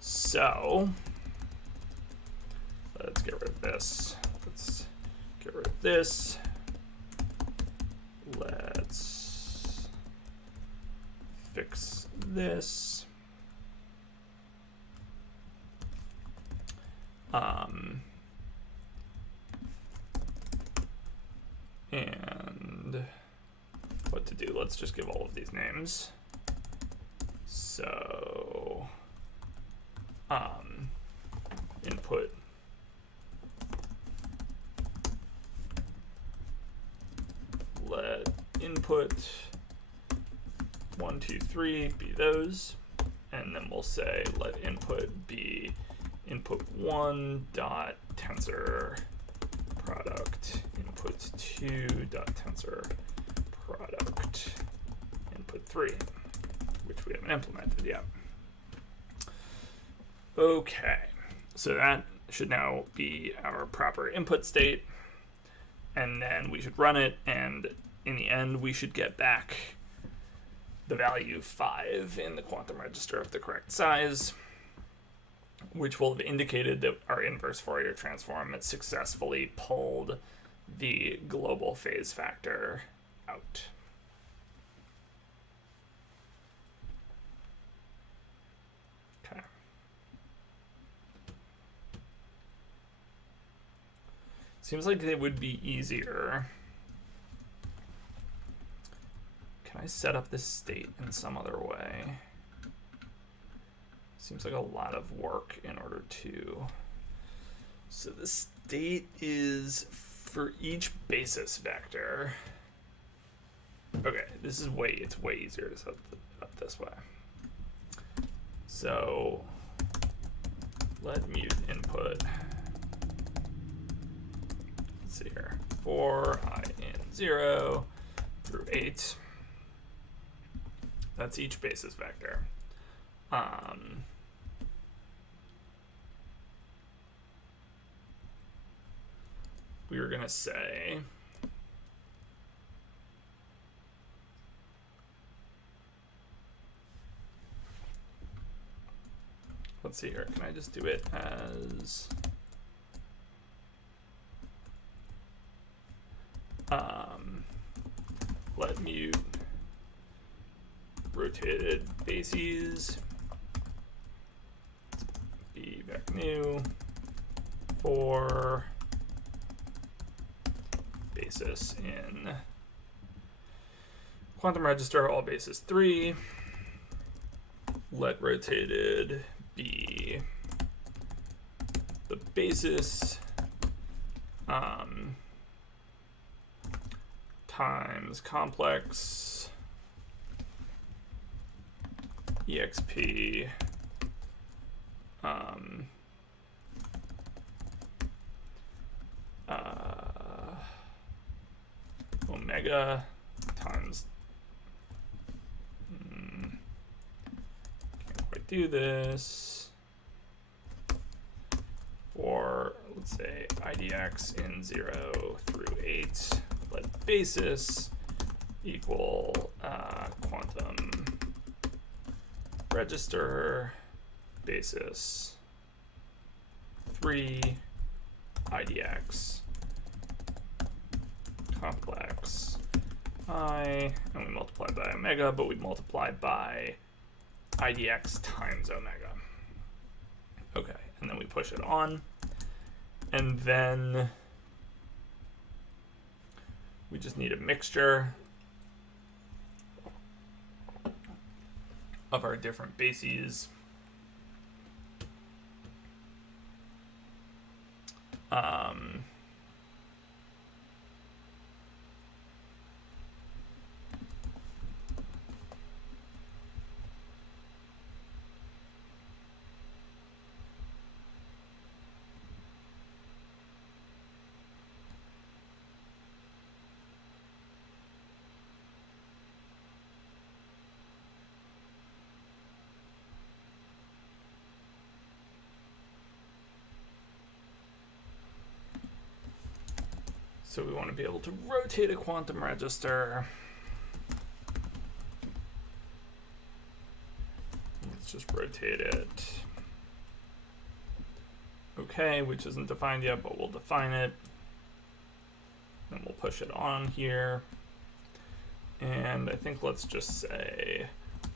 So let's get rid of this. Let's get rid of this. Let's fix this. And what to do? Let's just give all of these names. So, input let input 1, 2, 3 be those, and then we'll say let input be input 1 dot tensor product input 2 dot tensor product input 3, which we haven't implemented yet. Okay, so that should now be our proper input state, and then we should run it, and in the end we should get back the value 5 in the quantum register of the correct size, which will have indicated that our inverse Fourier transform has successfully pulled the global phase factor out. Okay. Seems like it would be easier. Can I set up this state in some other way? Seems like a lot of work in order to. So the state is for each basis vector. Okay, it's way easier to set it up this way. So let mute input. Let's see here. For I in 0 through 8. That's each basis vector. We were going to say let's see here. Can I just do it as let mute rotated bases be vec new for basis in quantum register all basis 3. Let rotated be the basis times complex exp omega times can't quite do this for, let's say, idx in 0 through 8. Let basis equal quantum register basis 3 idx complex I, and we multiply by omega, but we multiply by idx times omega. Okay, and then we push it on, and then we just need a mixture of our different bases. So we want to be able to rotate a quantum register. Let's just rotate it. Okay, which isn't defined yet, but we'll define it. Then we'll push it on here. And I think let's just say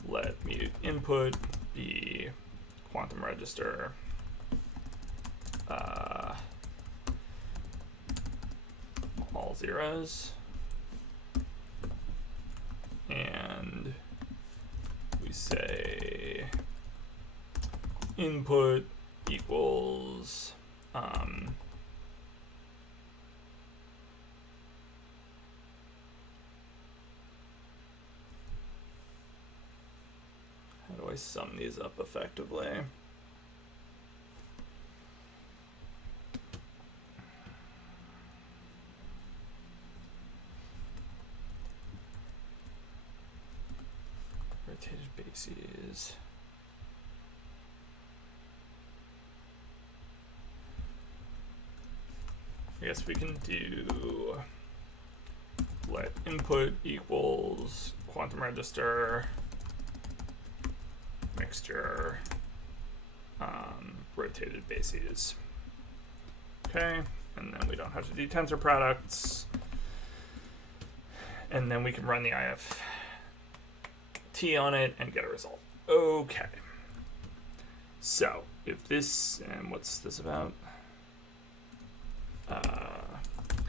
let mute input be quantum register all zeros, and we say input equals how do I sum these up effectively? Rotated bases. I guess we can do let input equals quantum register mixture rotated bases. Okay, and then we don't have to do tensor products. And then we can run the IFT on it and get a result. Okay. So if this, and what's this about?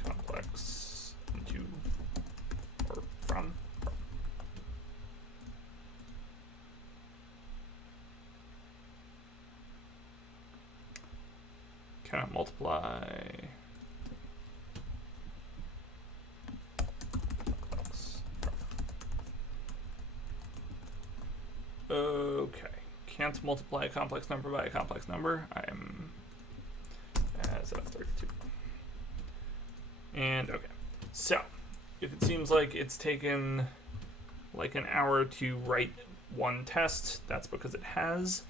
Complex into or from. Cannot multiply. Complex from. Okay. can't multiply a complex number by a complex number. I'm as f32. And okay, so if it seems like it's taken like an hour to write one test, that's because it has,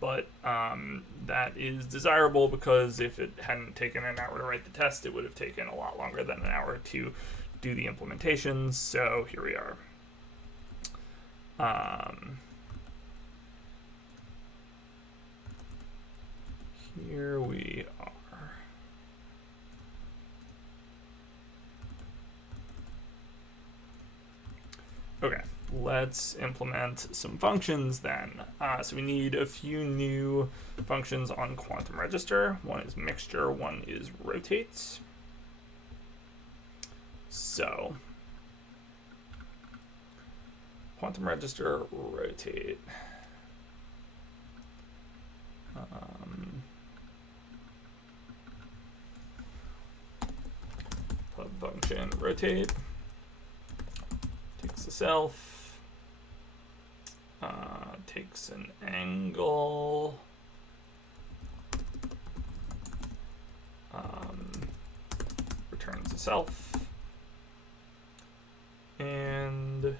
but that is desirable because if it hadn't taken an hour to write the test, it would have taken a lot longer than an hour to do the implementations. So here we are. Here we are. Okay, let's implement some functions then. So we need a few new functions on quantum register. One is mixture, one is rotate. So quantum register rotate. Pub function rotate takes the self, takes an angle, returns the self, and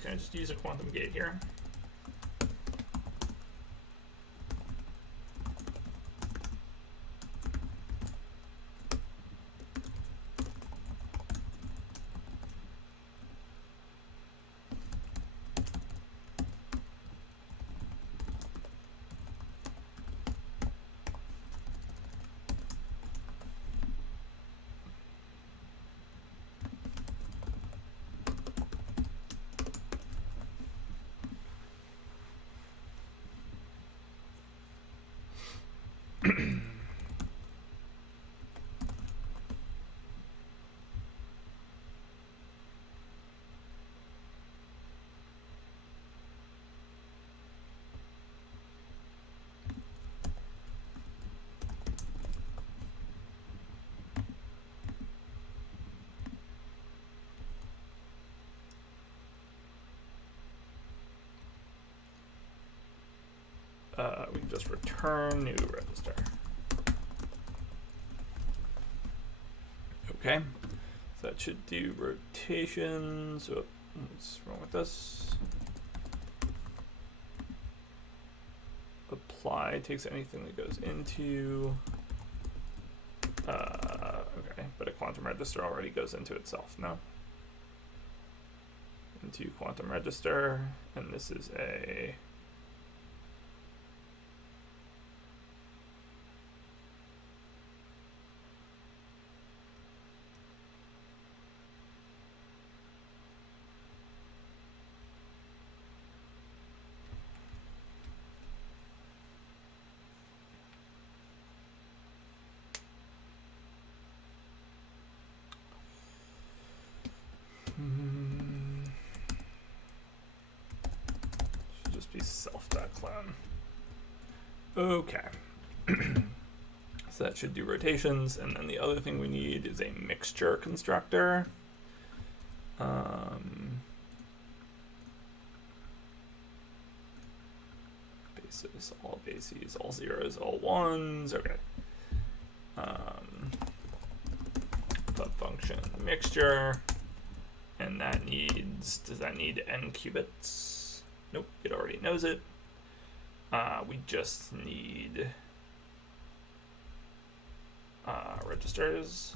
can I just use a quantum gate here? We can just return new register. Okay, so that should do rotations. Oh, what's wrong with this? Apply takes anything that goes into. Okay, but a quantum register already goes into itself. No. Into quantum register, and this is a. Should just be self.clone. Okay. So that should do rotations, and then the other thing we need is a mixture constructor. Bases, all bases, all zeros, all ones. Okay. Pub function mixture, and that needs. Does that need n qubits? Nope, it already knows it. We just need registers.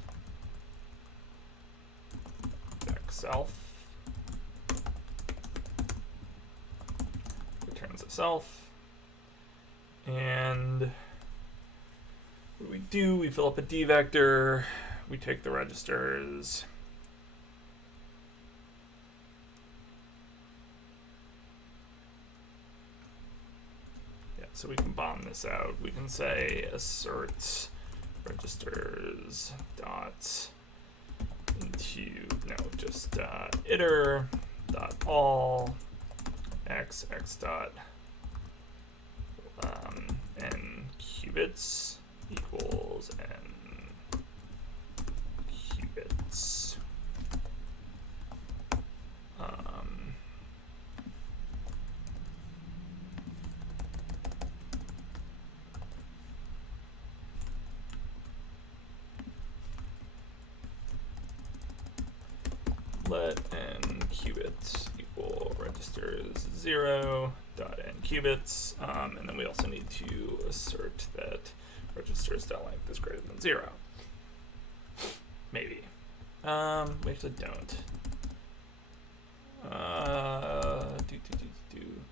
Back self. Returns itself. And what do? We fill up a D vector. We take the registers. Yeah, so we can bomb this out. We can say assert registers dot into, no, just iter dot all x dot n qubits equals n qubits. Let n qubits equal registers 0 dot n qubits, and then we also need to assert that registers dot length is greater than 0. Maybe. We actually don't.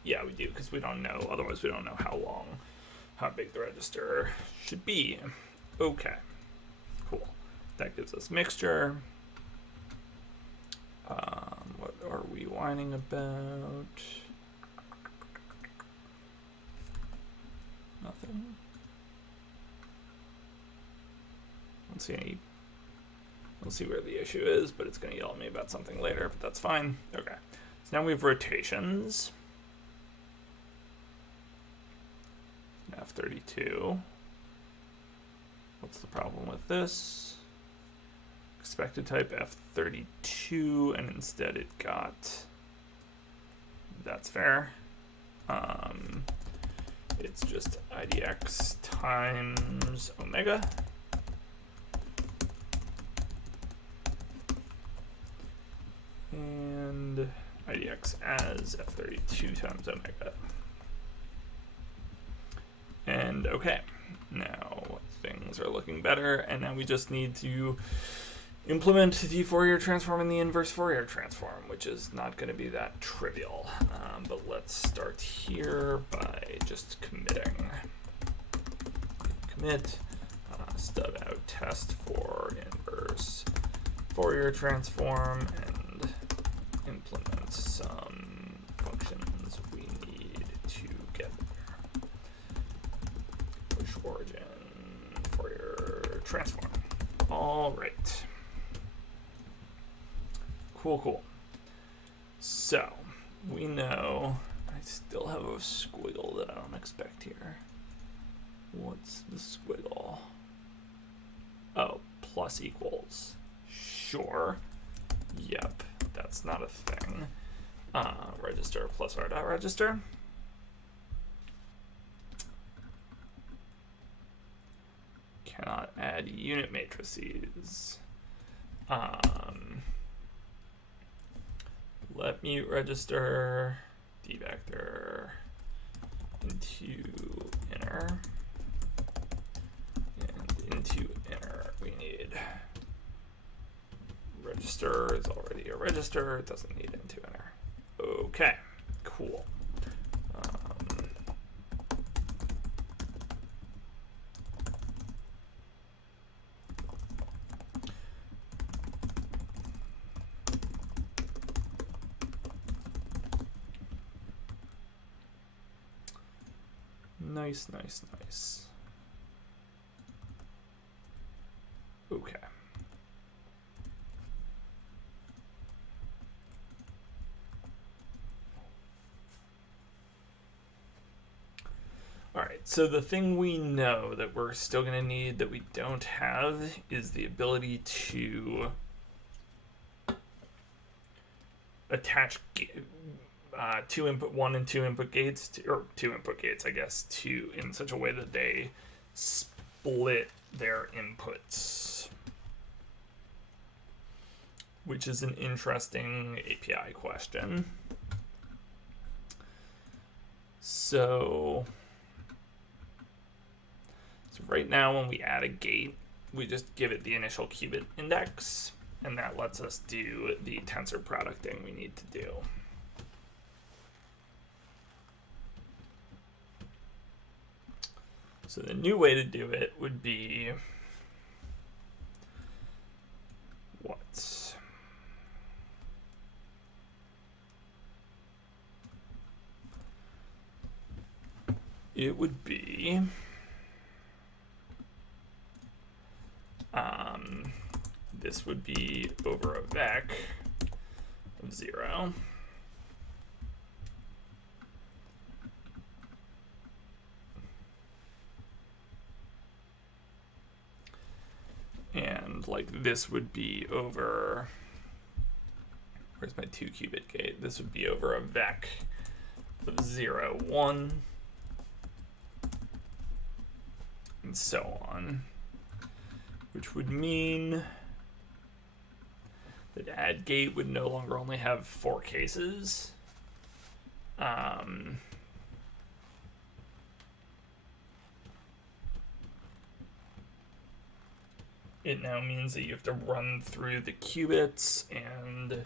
Yeah, we do, because we don't know. Otherwise, we don't know how big the register should be. Okay, cool. That gives us mixture. What are we whining about? Nothing. Don't see where the issue is, but it's going to yell at me about something later, but that's fine. Okay. So now we have rotations. F32. What's the problem with this? Expected type F32, and instead it got, that's fair. It's just IDX times omega. And IDX as F32 times omega. And okay, now things are looking better, and now we just need to implement the Fourier transform and the inverse Fourier transform, which is not going to be that trivial. But let's start here by just committing. Commit stub out test for inverse Fourier transform and implement some functions we need to get there. Push origin Fourier transform. All right. Cool. So, we know, I still have a squiggle that I don't expect here. What's the squiggle? Oh, plus equals. Sure. Yep, that's not a thing. Register plus r dot register. Cannot add unit matrices. Let mute register d vector into inner, and into inner we need register is already a register, it doesn't need into inner. Okay, cool. Nice. Okay. All right, so the thing we know that we're still going to need that we don't have is the ability to attach two input one and two input gates or two input gates, I guess, to in such a way that they split their inputs, which is an interesting API question. So right now when we add a gate, we just give it the initial qubit index, and that lets us do the tensor producting we need to do. So the new way to do it would be what? It would be This would be over a vec of 0. And like this would be over, where's my 2-qubit gate? This would be over a vec of 0, 1, and so on, which would mean that add gate would no longer only have 4 cases. It now means that you have to run through the qubits and like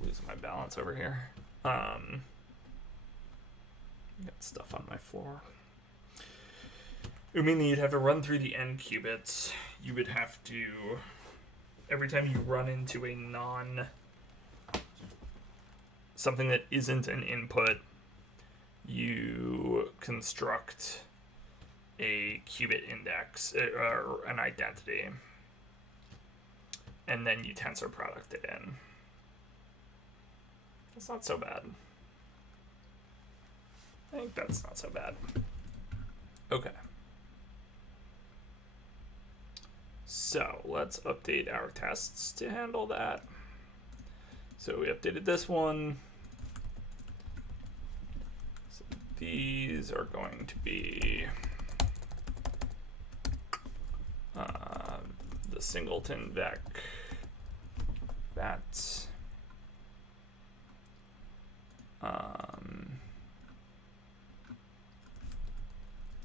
losing my balance over here. Got stuff on my floor. It would mean that you'd have to run through the n qubits. You would have to, every time you run into a something that isn't an input, you construct a qubit index or an identity, and then you tensor product it in. That's not so bad. I think that's not so bad. Okay. So let's update our tests to handle that. So we updated this one. So these are going to be the singleton vec, that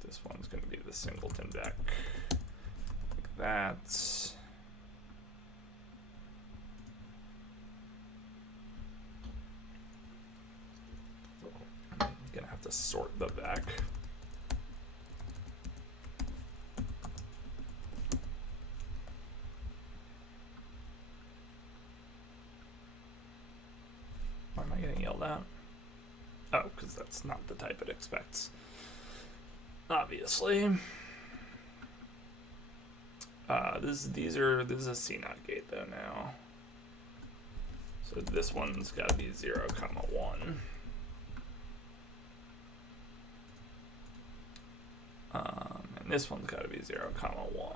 this one's going to be the singleton vec, like that. I'm going to have to sort the vec. Why am I getting yelled at? Oh, because that's not the type it expects. Obviously. This is a C0 gate though now. So this one's got to be 0, 1. And this one's got to be 0, 1.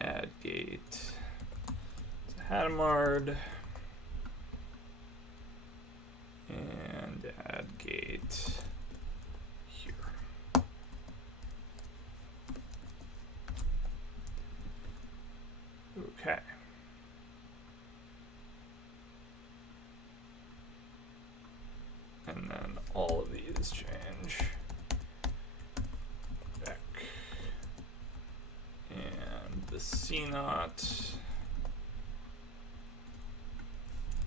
Add gate to Hadamard, and add gate here. Okay. And then all of these change. Back. And the C0.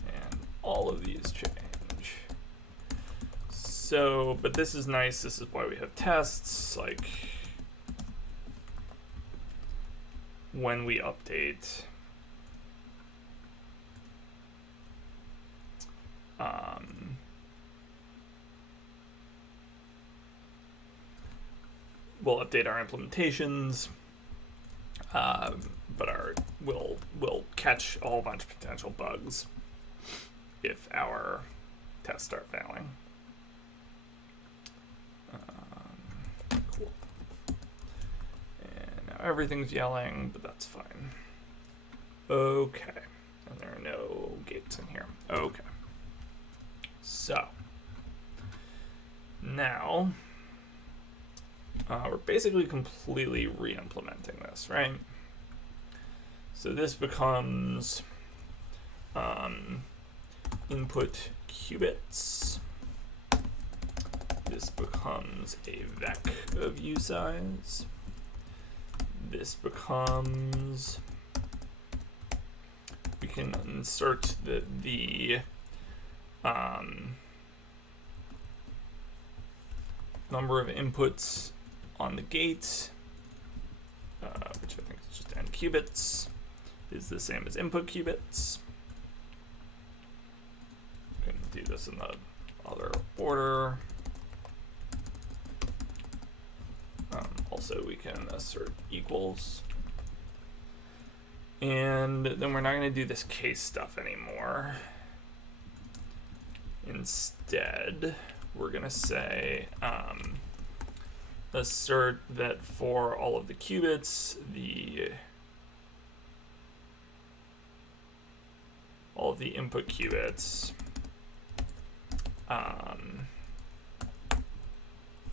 And all of these change. So, but this is nice. This is why we have tests. Like, when we update, we'll update our implementations, but we'll catch a whole bunch of potential bugs if our tests start failing. Cool. And now everything's yelling, but that's fine. Okay. And there are no gates in here. Okay. So now we're basically completely re-implementing this, right? So this becomes input qubits. This becomes a vec of U size. This becomes, we can insert the number of inputs on the gate, which I think is just n qubits, is the same as input qubits. We can do this in the other order. Also, we can assert equals. And then we're not going to do this case stuff anymore. Instead, we're going to say assert that for all of the qubits, all of the input qubits,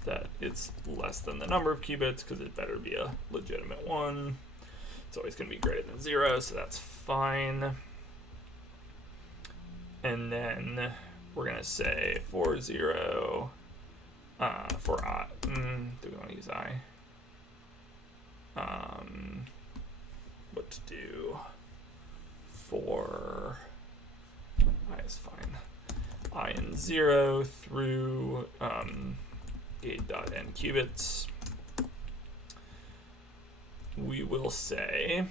that it's less than the number of qubits, because it better be a legitimate one. It's always going to be greater than 0, so that's fine. And then we're going to say for 0, for I, do we want to use I? What to do for I is fine. I in 0 through gate.n qubits. We will say,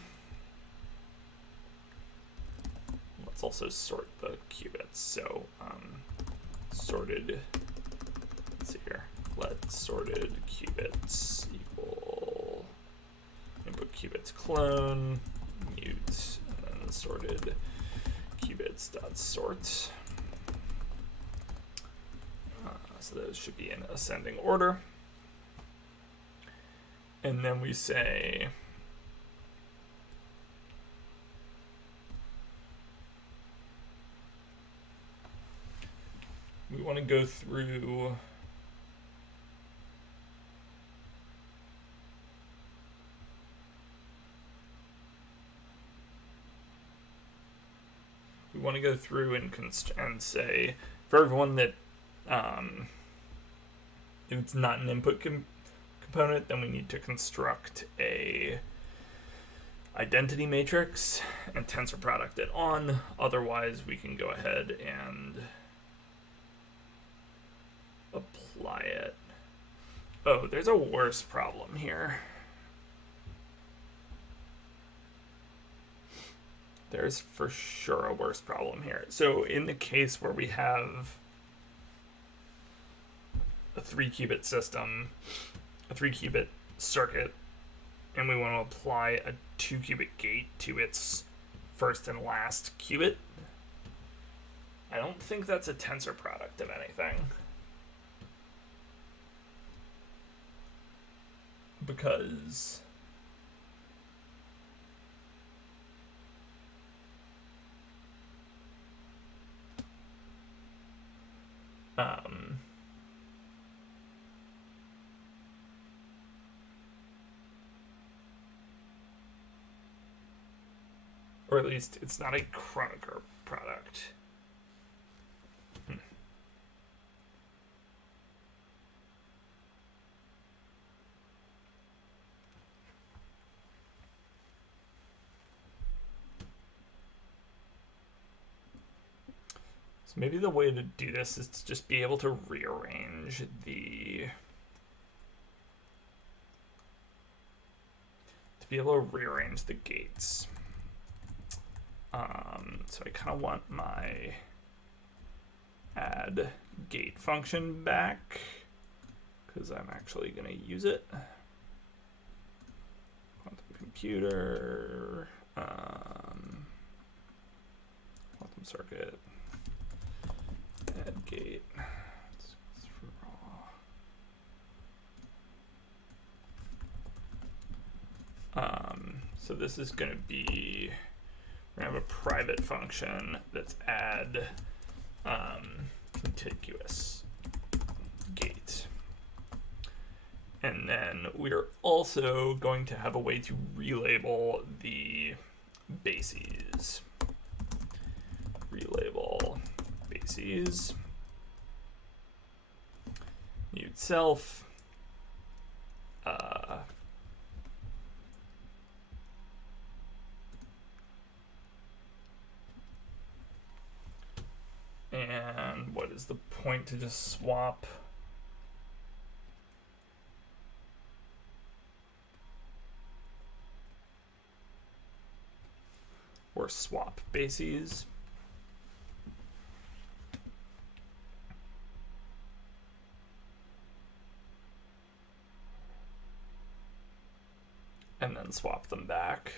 let's also sort the qubits. So sorted, let's see here, let sorted qubits equal input qubits clone, mute, and then sorted qubits dot sort. So those should be in ascending order. And then we say we want to go through and say for everyone that if it's not an input component, then we need to construct a identity matrix and tensor product it on. Otherwise, we can go ahead and apply it. Oh, there's a worse problem here. There's for sure a worse problem here. So in the case where we have a 3-qubit system, a 3-qubit circuit, and we want to apply a 2-qubit gate to its first and last qubit, I don't think that's a tensor product of anything. Because or at least it's not a Kronecker product. So maybe the way to do this is to just be able to rearrange the gates. So I kind of want my add gate function back because I'm actually going to use it. Quantum computer, quantum circuit, add gate. So this is going to be, we're going to have a private function that's add contiguous gate. And then we're also going to have a way to relabel the bases. Relabel bases. Mute self. And what is the point to just swap? or swap bases. And then swap them back.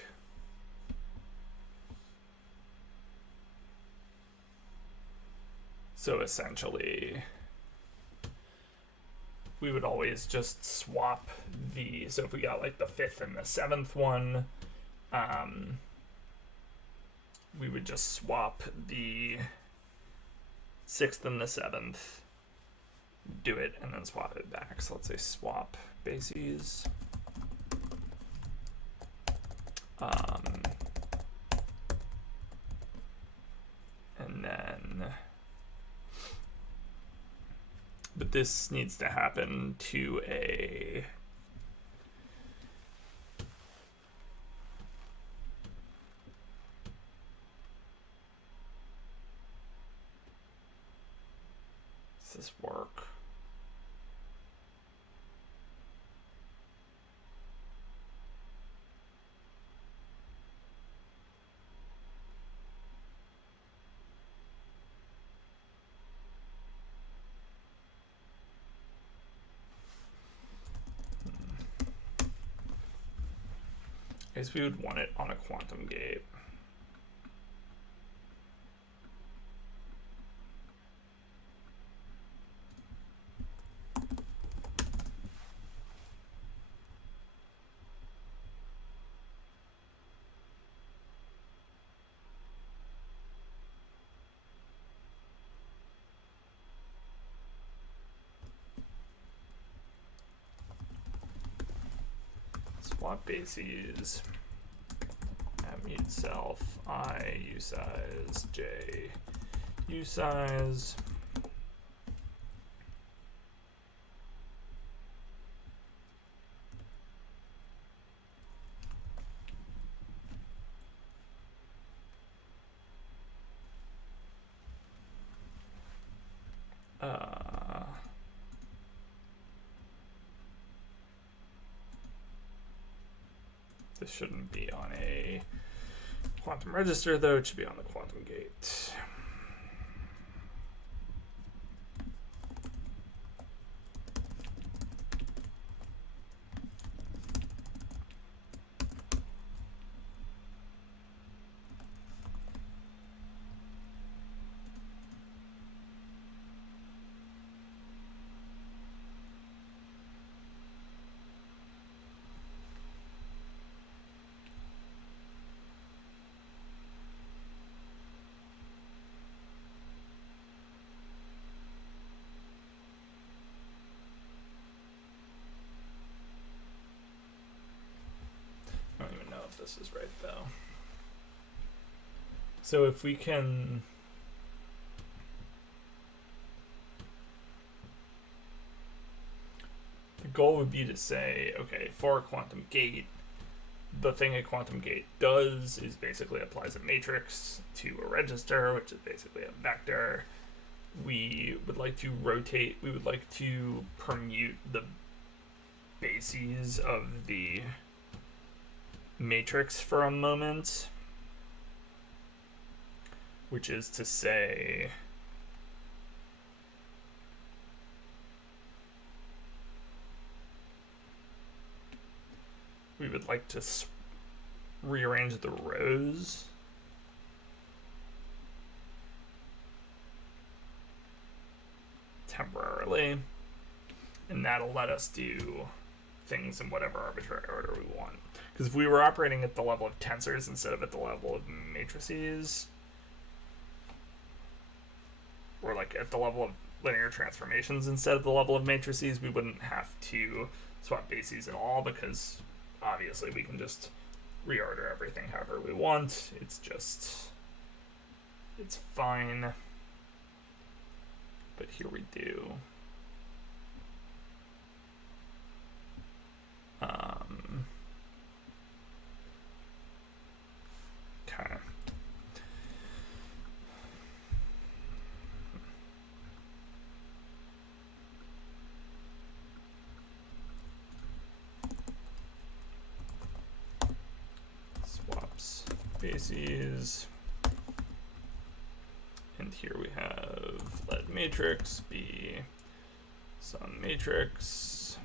So essentially, we would always just swap so if we got like the 5th and the 7th one, we would just swap the 6th and the 7th, do it, and then swap it back. So let's say swap bases. And then, but this needs to happen to a does this work? I guess we would want it on a quantum gate. Swap bases. Mute self, I U size, J U size. This shouldn't be on a quantum register, though. It should be on the quantum gate. I don't even know if this is right, though. So if we can... The goal would be to say, okay, for a quantum gate, the thing a quantum gate does is basically applies a matrix to a register, which is basically a vector. We would like to rotate, we would like to permute the bases of the matrix for a moment, which is to say we would like to rearrange the rows temporarily, and that'll let us do things in whatever arbitrary order we want. Because if we were operating at the level of tensors instead of at the level of matrices, or like at the level of linear transformations instead of the level of matrices, we wouldn't have to swap bases at all, because obviously we can just reorder everything however we want. It's fine. But here we do. Okay. Swaps bases. And here we have let matrix be some matrix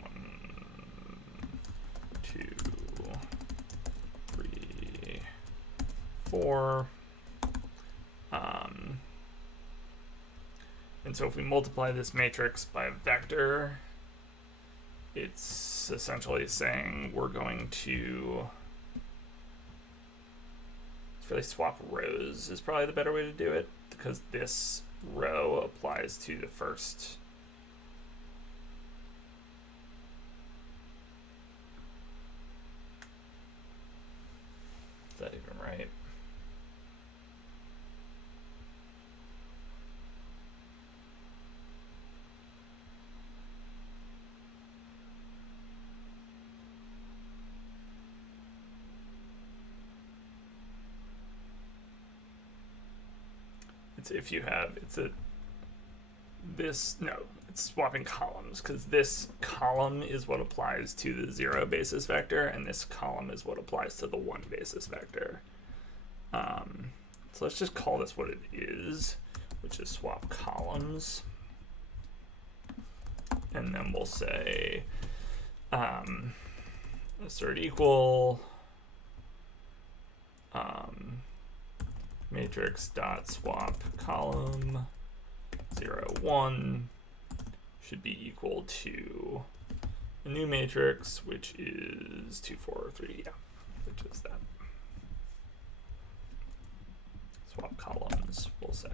1, 2, 3, 4. And so if we multiply this matrix by a vector, it's essentially saying we're going to really swap rows is probably the better way to do it, because this row applies to the first. Is that even right? If you have, it's swapping columns, because this column is what applies to the 0 basis vector, and this column is what applies to the 1 basis vector. So let's just call this what it is, which is swap columns. And then we'll say assert equal matrix dot swap column 0, 1 should be equal to a new matrix, which is 2, 4, 3, yeah, which is that. Swap columns, we'll say.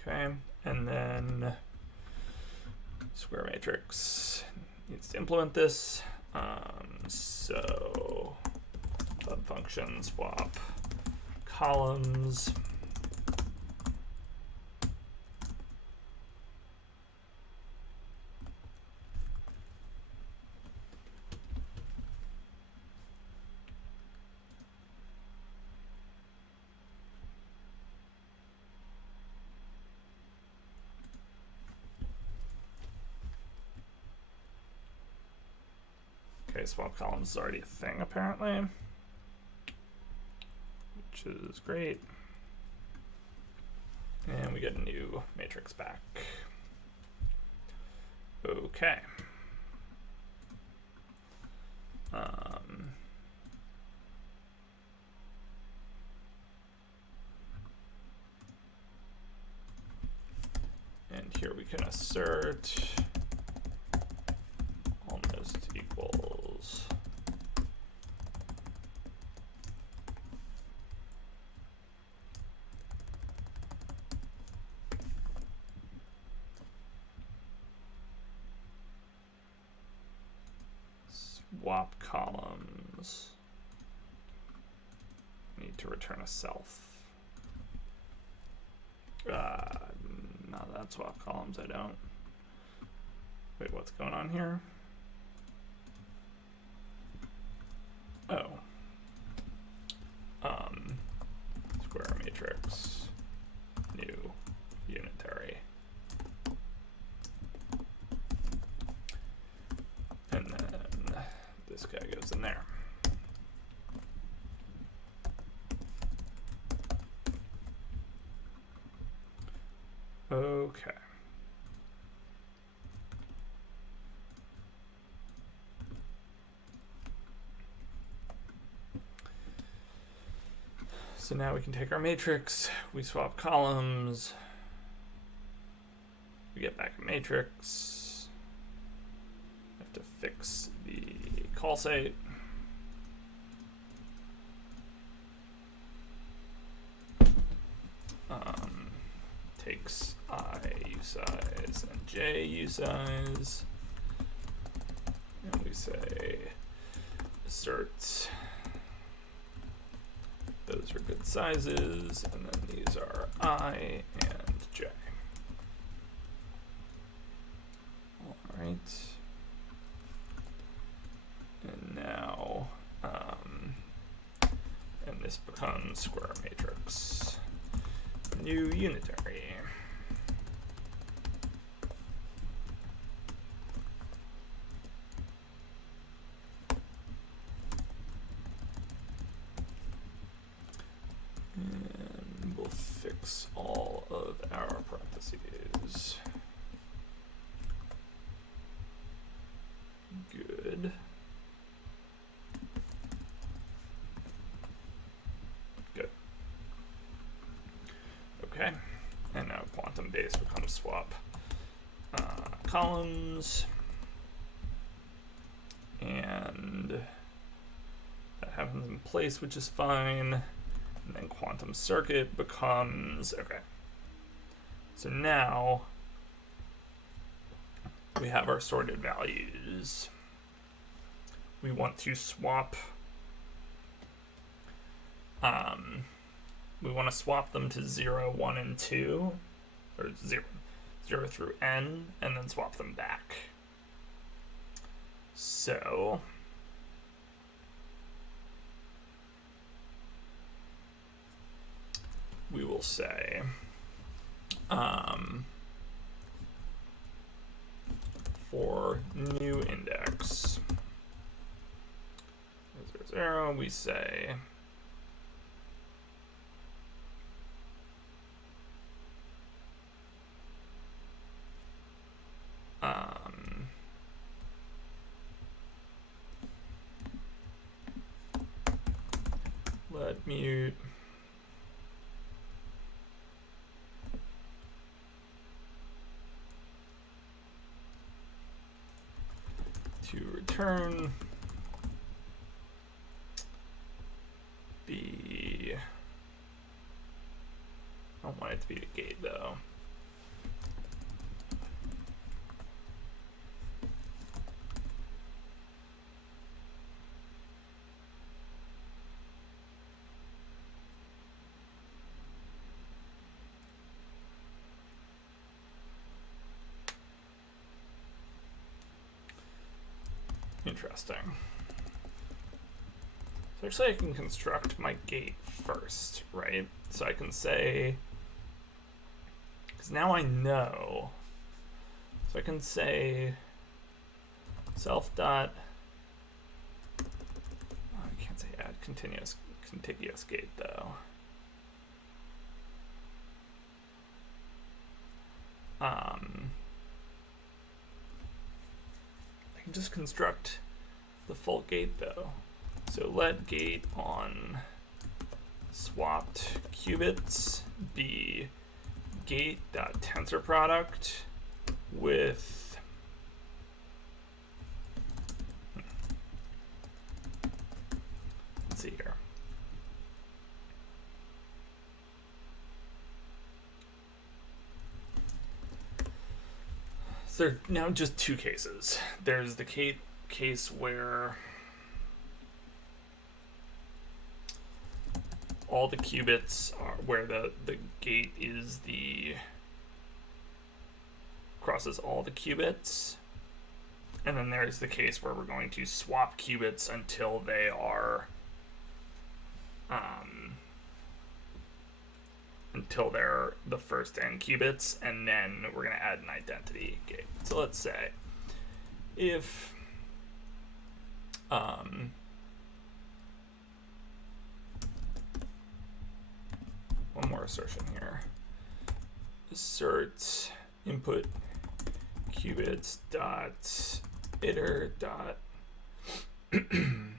Okay, and then square matrix needs to implement this. So sub function swap columns. Okay, swap columns is already a thing apparently, which is great. And we get a new matrix back. Okay. And here we can assert almost equals swap columns. Need to return a self. No, that's swap columns. I don't. Wait, what's going on here? Oh. Square matrix, new unitary. And then this guy goes in there. Okay. So now we can take our matrix, we swap columns, we get back a matrix. We have to fix the call site. Takes I usize and j usize, and we say assert those are good sizes, and then these are I and j. All right, and now and this becomes square matrix, new unitary. fix all of our parentheses. Good. Good. Okay. And now quantum base becomes swap columns. And that happens in place, which is fine. And then quantum circuit becomes, okay. So now we have our sorted values. We want to swap, we want to swap them to 0, 1, and 2, or 0 through n, and then swap them back. So we will say for new index 0, we say let mute to return the, I don't want it to be the gate though. Interesting. So actually I can construct my gate first, right? So I can say, because now I know, so I can say self dot, oh, I can't say add contiguous gate though. I can just construct the full gate though. So let gate on swapped qubits be gate.tensor product with let's see here. So there are now just two cases. There's the case where all the qubits are where the gate is crosses all the qubits, and then there's the case where we're going to swap qubits until they are until they're the first n qubits, and then we're going to add an identity gate. So let's say if one more assertion here. Assert input qubits dot iter dot I'm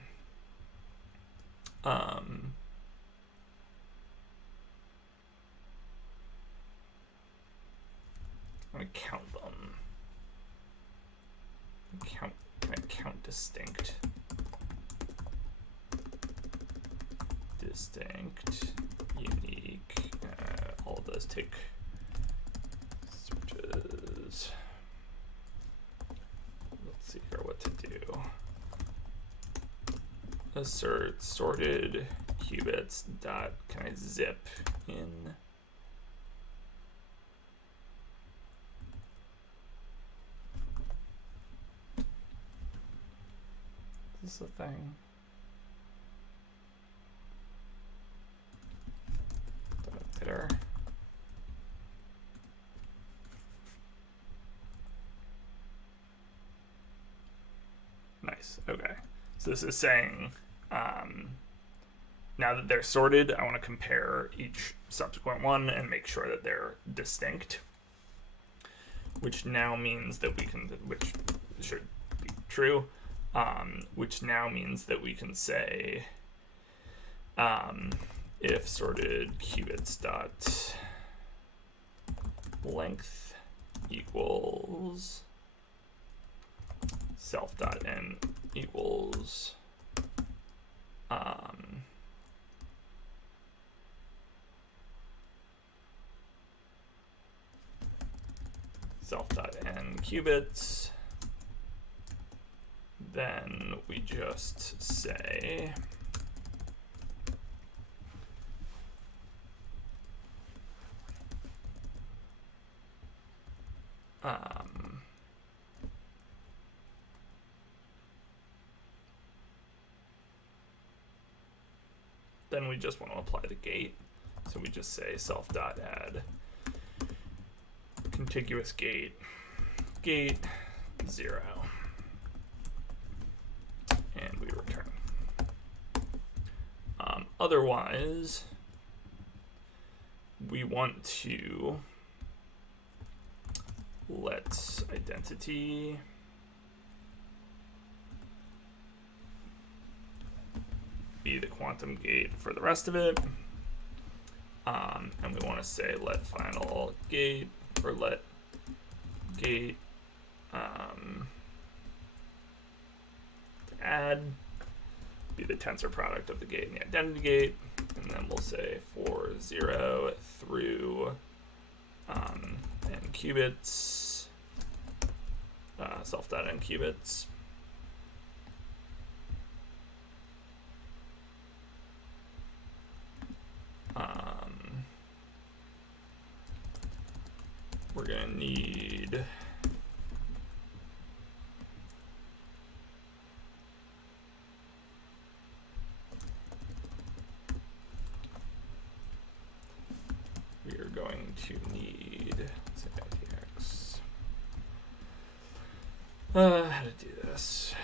gonna count them. Count distinct, unique. All of those take searches. Let's see here what to do. Assert sorted qubits dot. Can I zip in? Is this a thing? Iter. Nice. Okay. So this is saying now that they're sorted, I want to compare each subsequent one and make sure that they're distinct, which now means that we can, which should be true, which now means that we can say if sorted qubits dot length equals self dot n equals self dot n qubits, then we just say then we just want to apply the gate. So we just say self dot add contiguous gate 0, and we return. Otherwise, we want to let identity be the quantum gate for the rest of it, and we want to say let final gate, or let gate add be the tensor product of the gate and the identity gate, and then we'll say for 0 through n qubits, self.n qubits. We're gonna need say ITX. How to do this?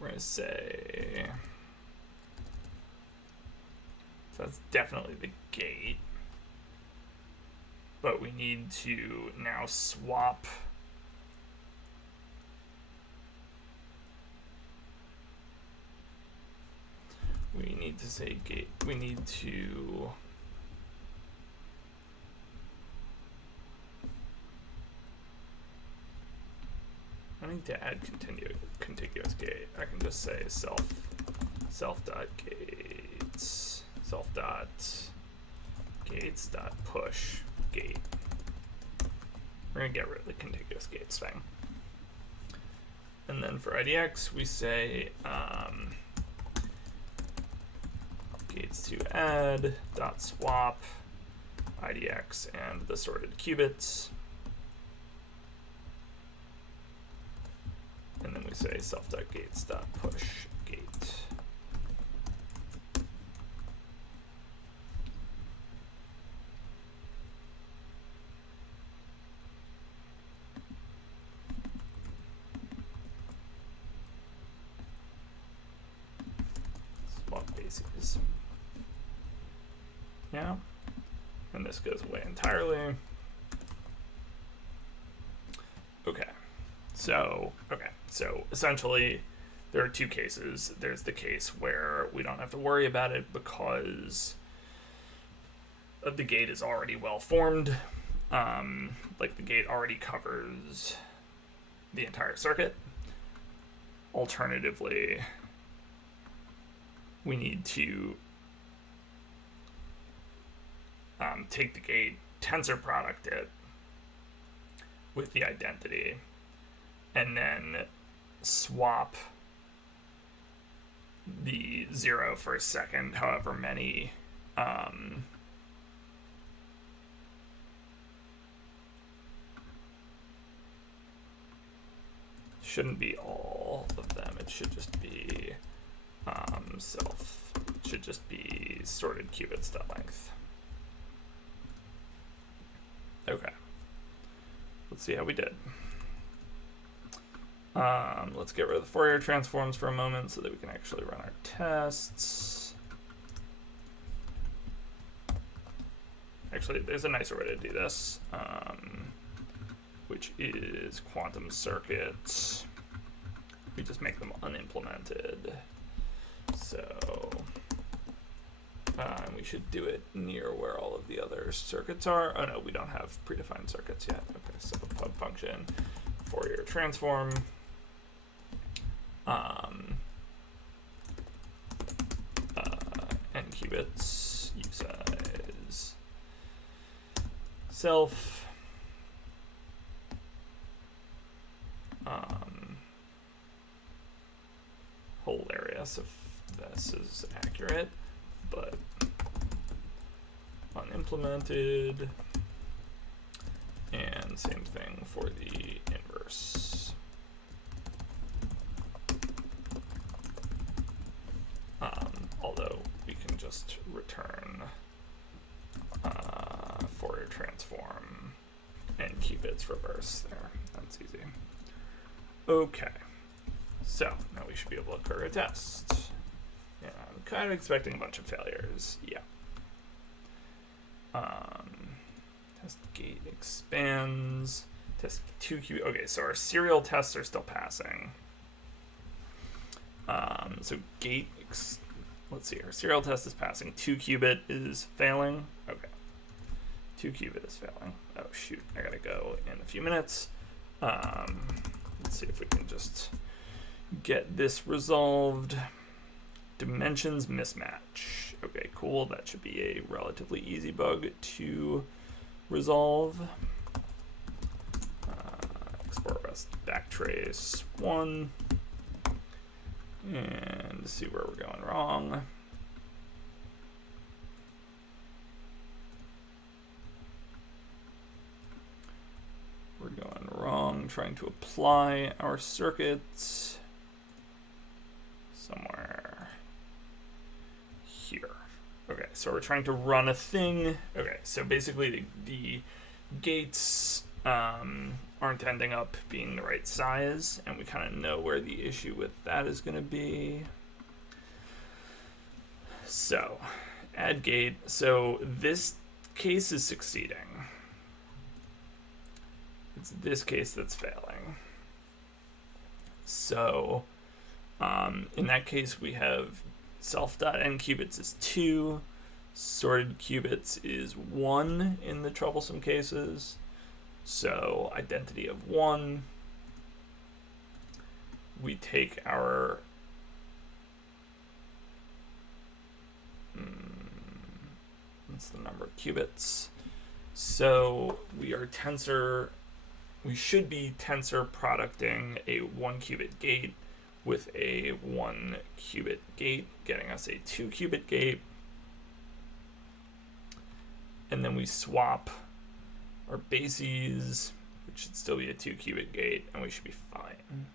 We're gonna say, so that's definitely the gate, but we need to now swap we need to say gate, we need to I need to add contiguous gate. I can just say self dot gates dot push gate. We're gonna get rid of the contiguous gates thing. And then for IDX we say gates to add dot swap IDX and the sorted qubits. And then we say self.gates.push gate. Swap bases. Yeah. And this goes away entirely. Okay. So essentially there are two cases. There's the case where we don't have to worry about it because the gate is already well formed. Like the gate already covers the entire circuit. Alternatively, we need to take the gate, tensor product it with the identity, and then swap the 0 for a second, however many shouldn't be all of them, it should just be should just be sorted qubits.length. let's see how we did. Let's get rid of the Fourier transforms for a moment so that we can actually run our tests. Actually, there's a nicer way to do this, which is quantum circuits. We just make them unimplemented. So we should do it near where all of the other circuits are. Oh no, we don't have predefined circuits yet. Okay, so pub function, Fourier transform. N qubits, U size, self, hilarious if this is accurate, but unimplemented, and same thing for the inverse. Although we can just return Fourier transform and qubits reverse there. That's easy. Okay, so now we should be able to curve a test. Yeah, I'm kind of expecting a bunch of failures. Yeah. Test gate expands. Test 2Q. Okay, so our serial tests are still passing. So gate. Let's see. Our serial test is passing. 2 qubit is failing. Okay. 2 qubit is failing. Oh shoot! I gotta go in a few minutes. Let's see if we can just get this resolved. Dimensions mismatch. Okay, cool. That should be a relatively easy bug to resolve. Export rest backtrace 1. And see where we're going wrong. We're going wrong trying to apply our circuits somewhere here. Okay, so we're trying to run a thing. Okay, so basically the gates aren't ending up being the right size, and we kind of know where the issue with that is going to be. So, add gate. So this case is succeeding. It's this case that's failing. So, in that case, we have self.n qubits is 2, sorted qubits is 1 in the troublesome cases. So identity of 1, we take our what's the number of qubits? So we should be tensor producting a 1 qubit gate with a 1 qubit gate, getting us a 2 qubit gate. And then we swap our bases, which should still be a 2 qubit gate, and we should be fine.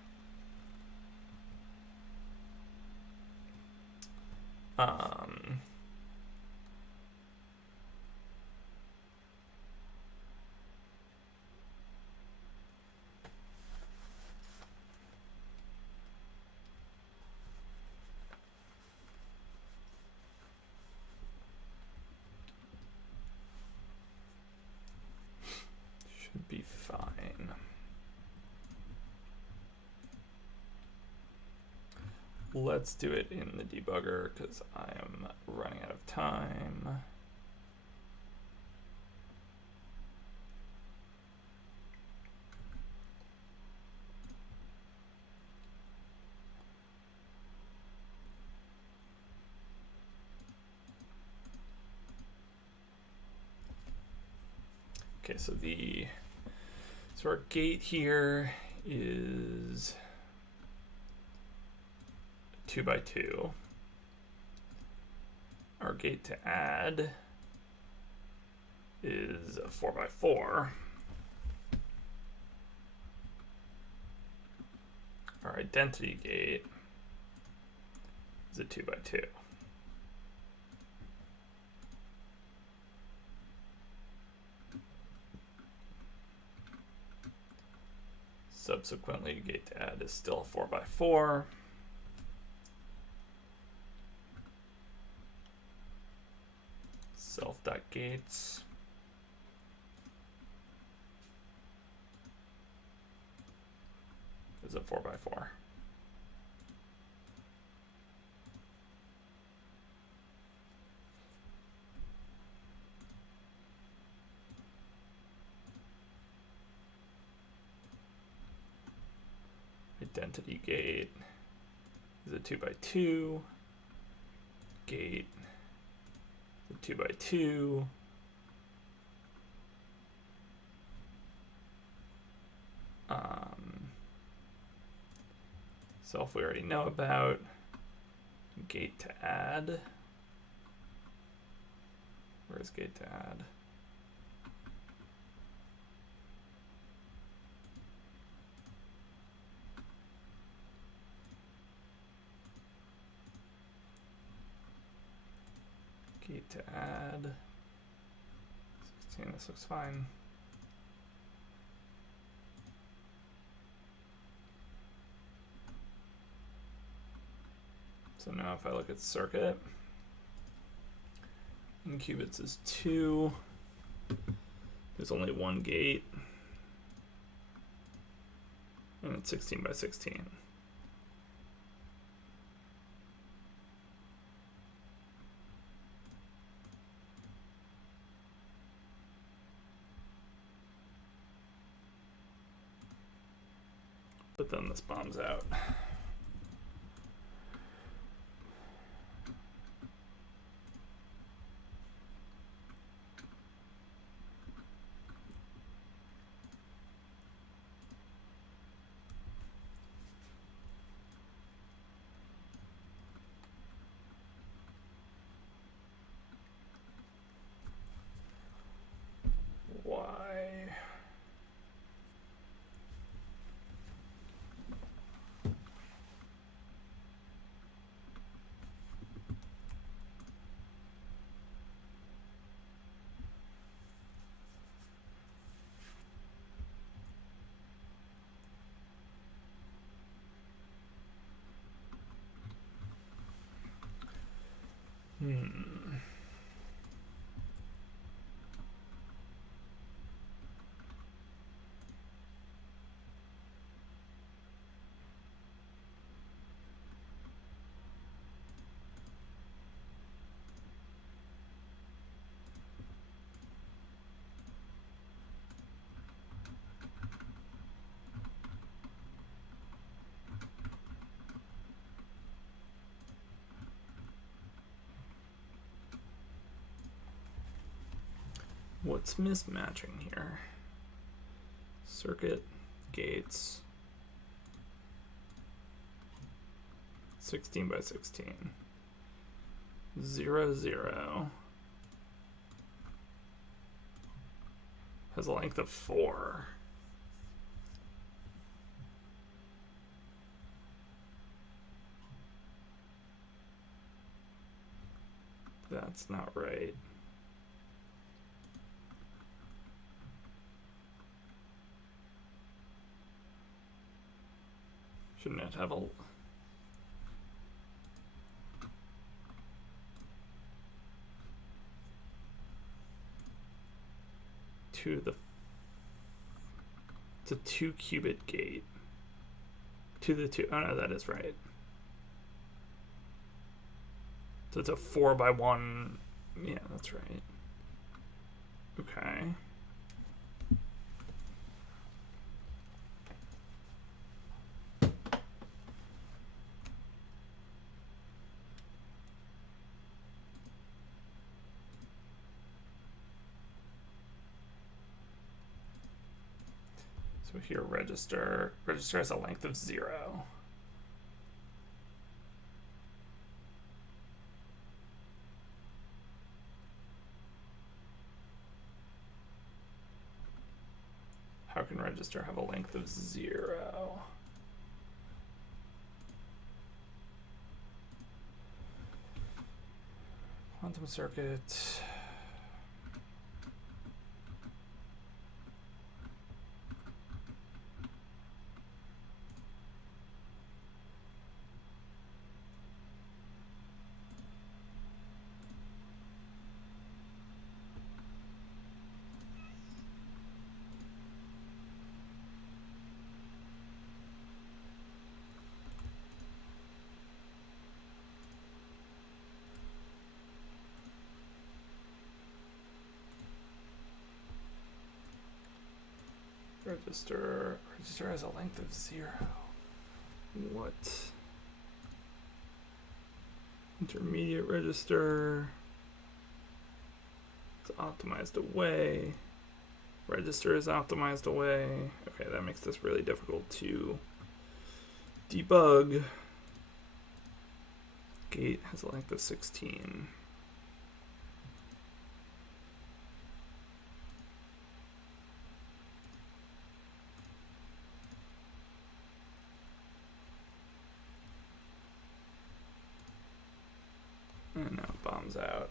Should be fine. Let's do it in the debugger because I am running out of time. Okay, so our gate here is 2 by 2. Our gate to add is a 4 by 4. Our identity gate is a 2 by 2. Subsequently, gate to add is still 4x4. Self.gates. Is a 4x4. Identity gate is a 2x2. Gate is a 2x2. Self we already know about. Gate to add. Where's gate to add? Gate to add. 16, this looks fine. So now if I look at circuit, in qubits is 2. There's only one gate. And it's 16 by 16. But then this bombs out. Why? What's mismatching here? Circuit, gates, 16 by 16, 0, 0, has a length of 4. That's not right. Shouldn't it have a... It's a 2-qubit gate. To the 2... Oh no, that is right. So it's a 4x1... Yeah, that's right. Okay. So here, register has a length of 0. How can register have a length of 0? Quantum circuit. register. Register has a length of 0. What? Intermediate register. It's optimized away. Register is optimized away. Okay, that makes this really difficult to debug. Gate has a length of 16. And now it bombs out.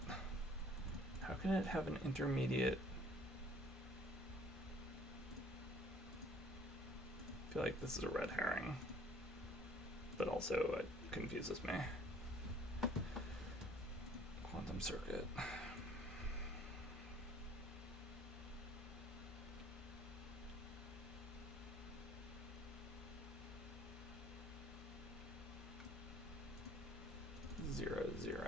How can it have an intermediate? I feel like this is a red herring, but also it confuses me. Quantum circuit. Zero, zero.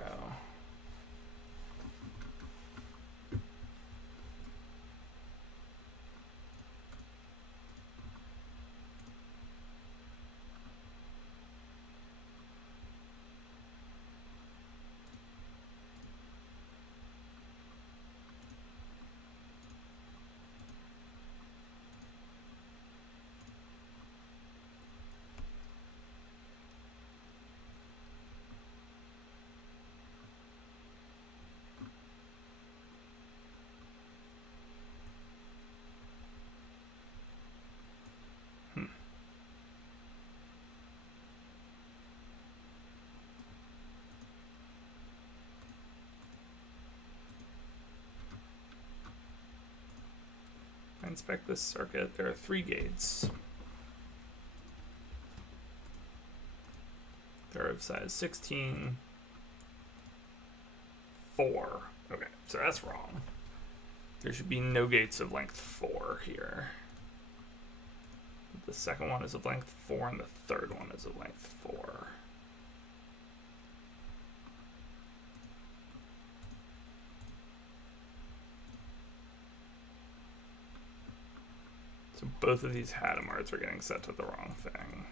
Inspect this circuit. There are 3 gates. They're of size 16, 4. Okay, so that's wrong. There should be no gates of length 4 here. The second one is of length 4, and the third one is of length 4. So both of these Hadamards are getting set to the wrong thing.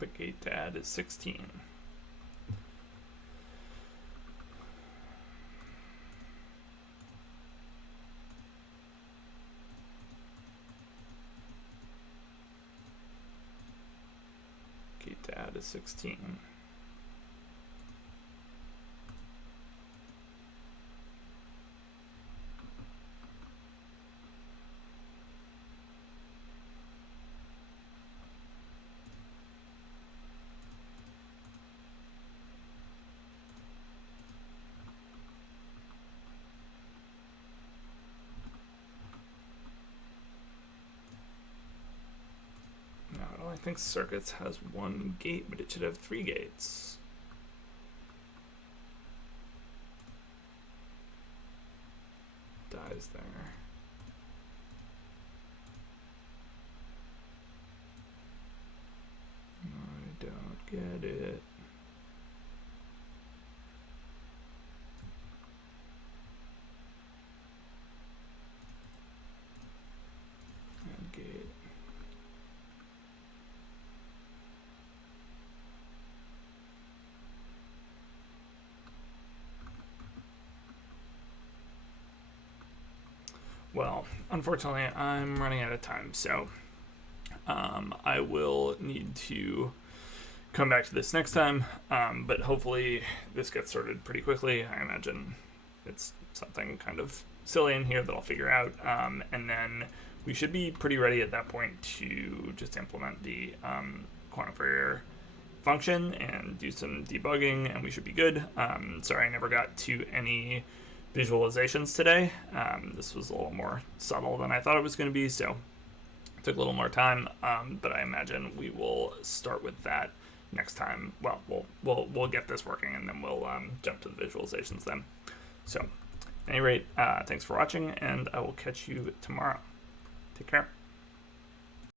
But gate to add is 16. Gate to add is 16. I think circuits has 1 gate, but it should have 3 gates. Dies there. I don't get it. And gate. well, unfortunately, I'm running out of time, so I will need to come back to this next time, but hopefully this gets sorted pretty quickly. I imagine it's something kind of silly in here that I'll figure out, and then we should be pretty ready at that point to just implement the quantum Fourier function and do some debugging, and we should be good. Sorry I never got to any visualizations today. This was a little more subtle than I thought it was going to be, so it took a little more time, but I imagine we will start with that next time. Well, we'll get this working, and then we'll jump to the visualizations then. So, at any rate, thanks for watching, and I will catch you tomorrow. Take care.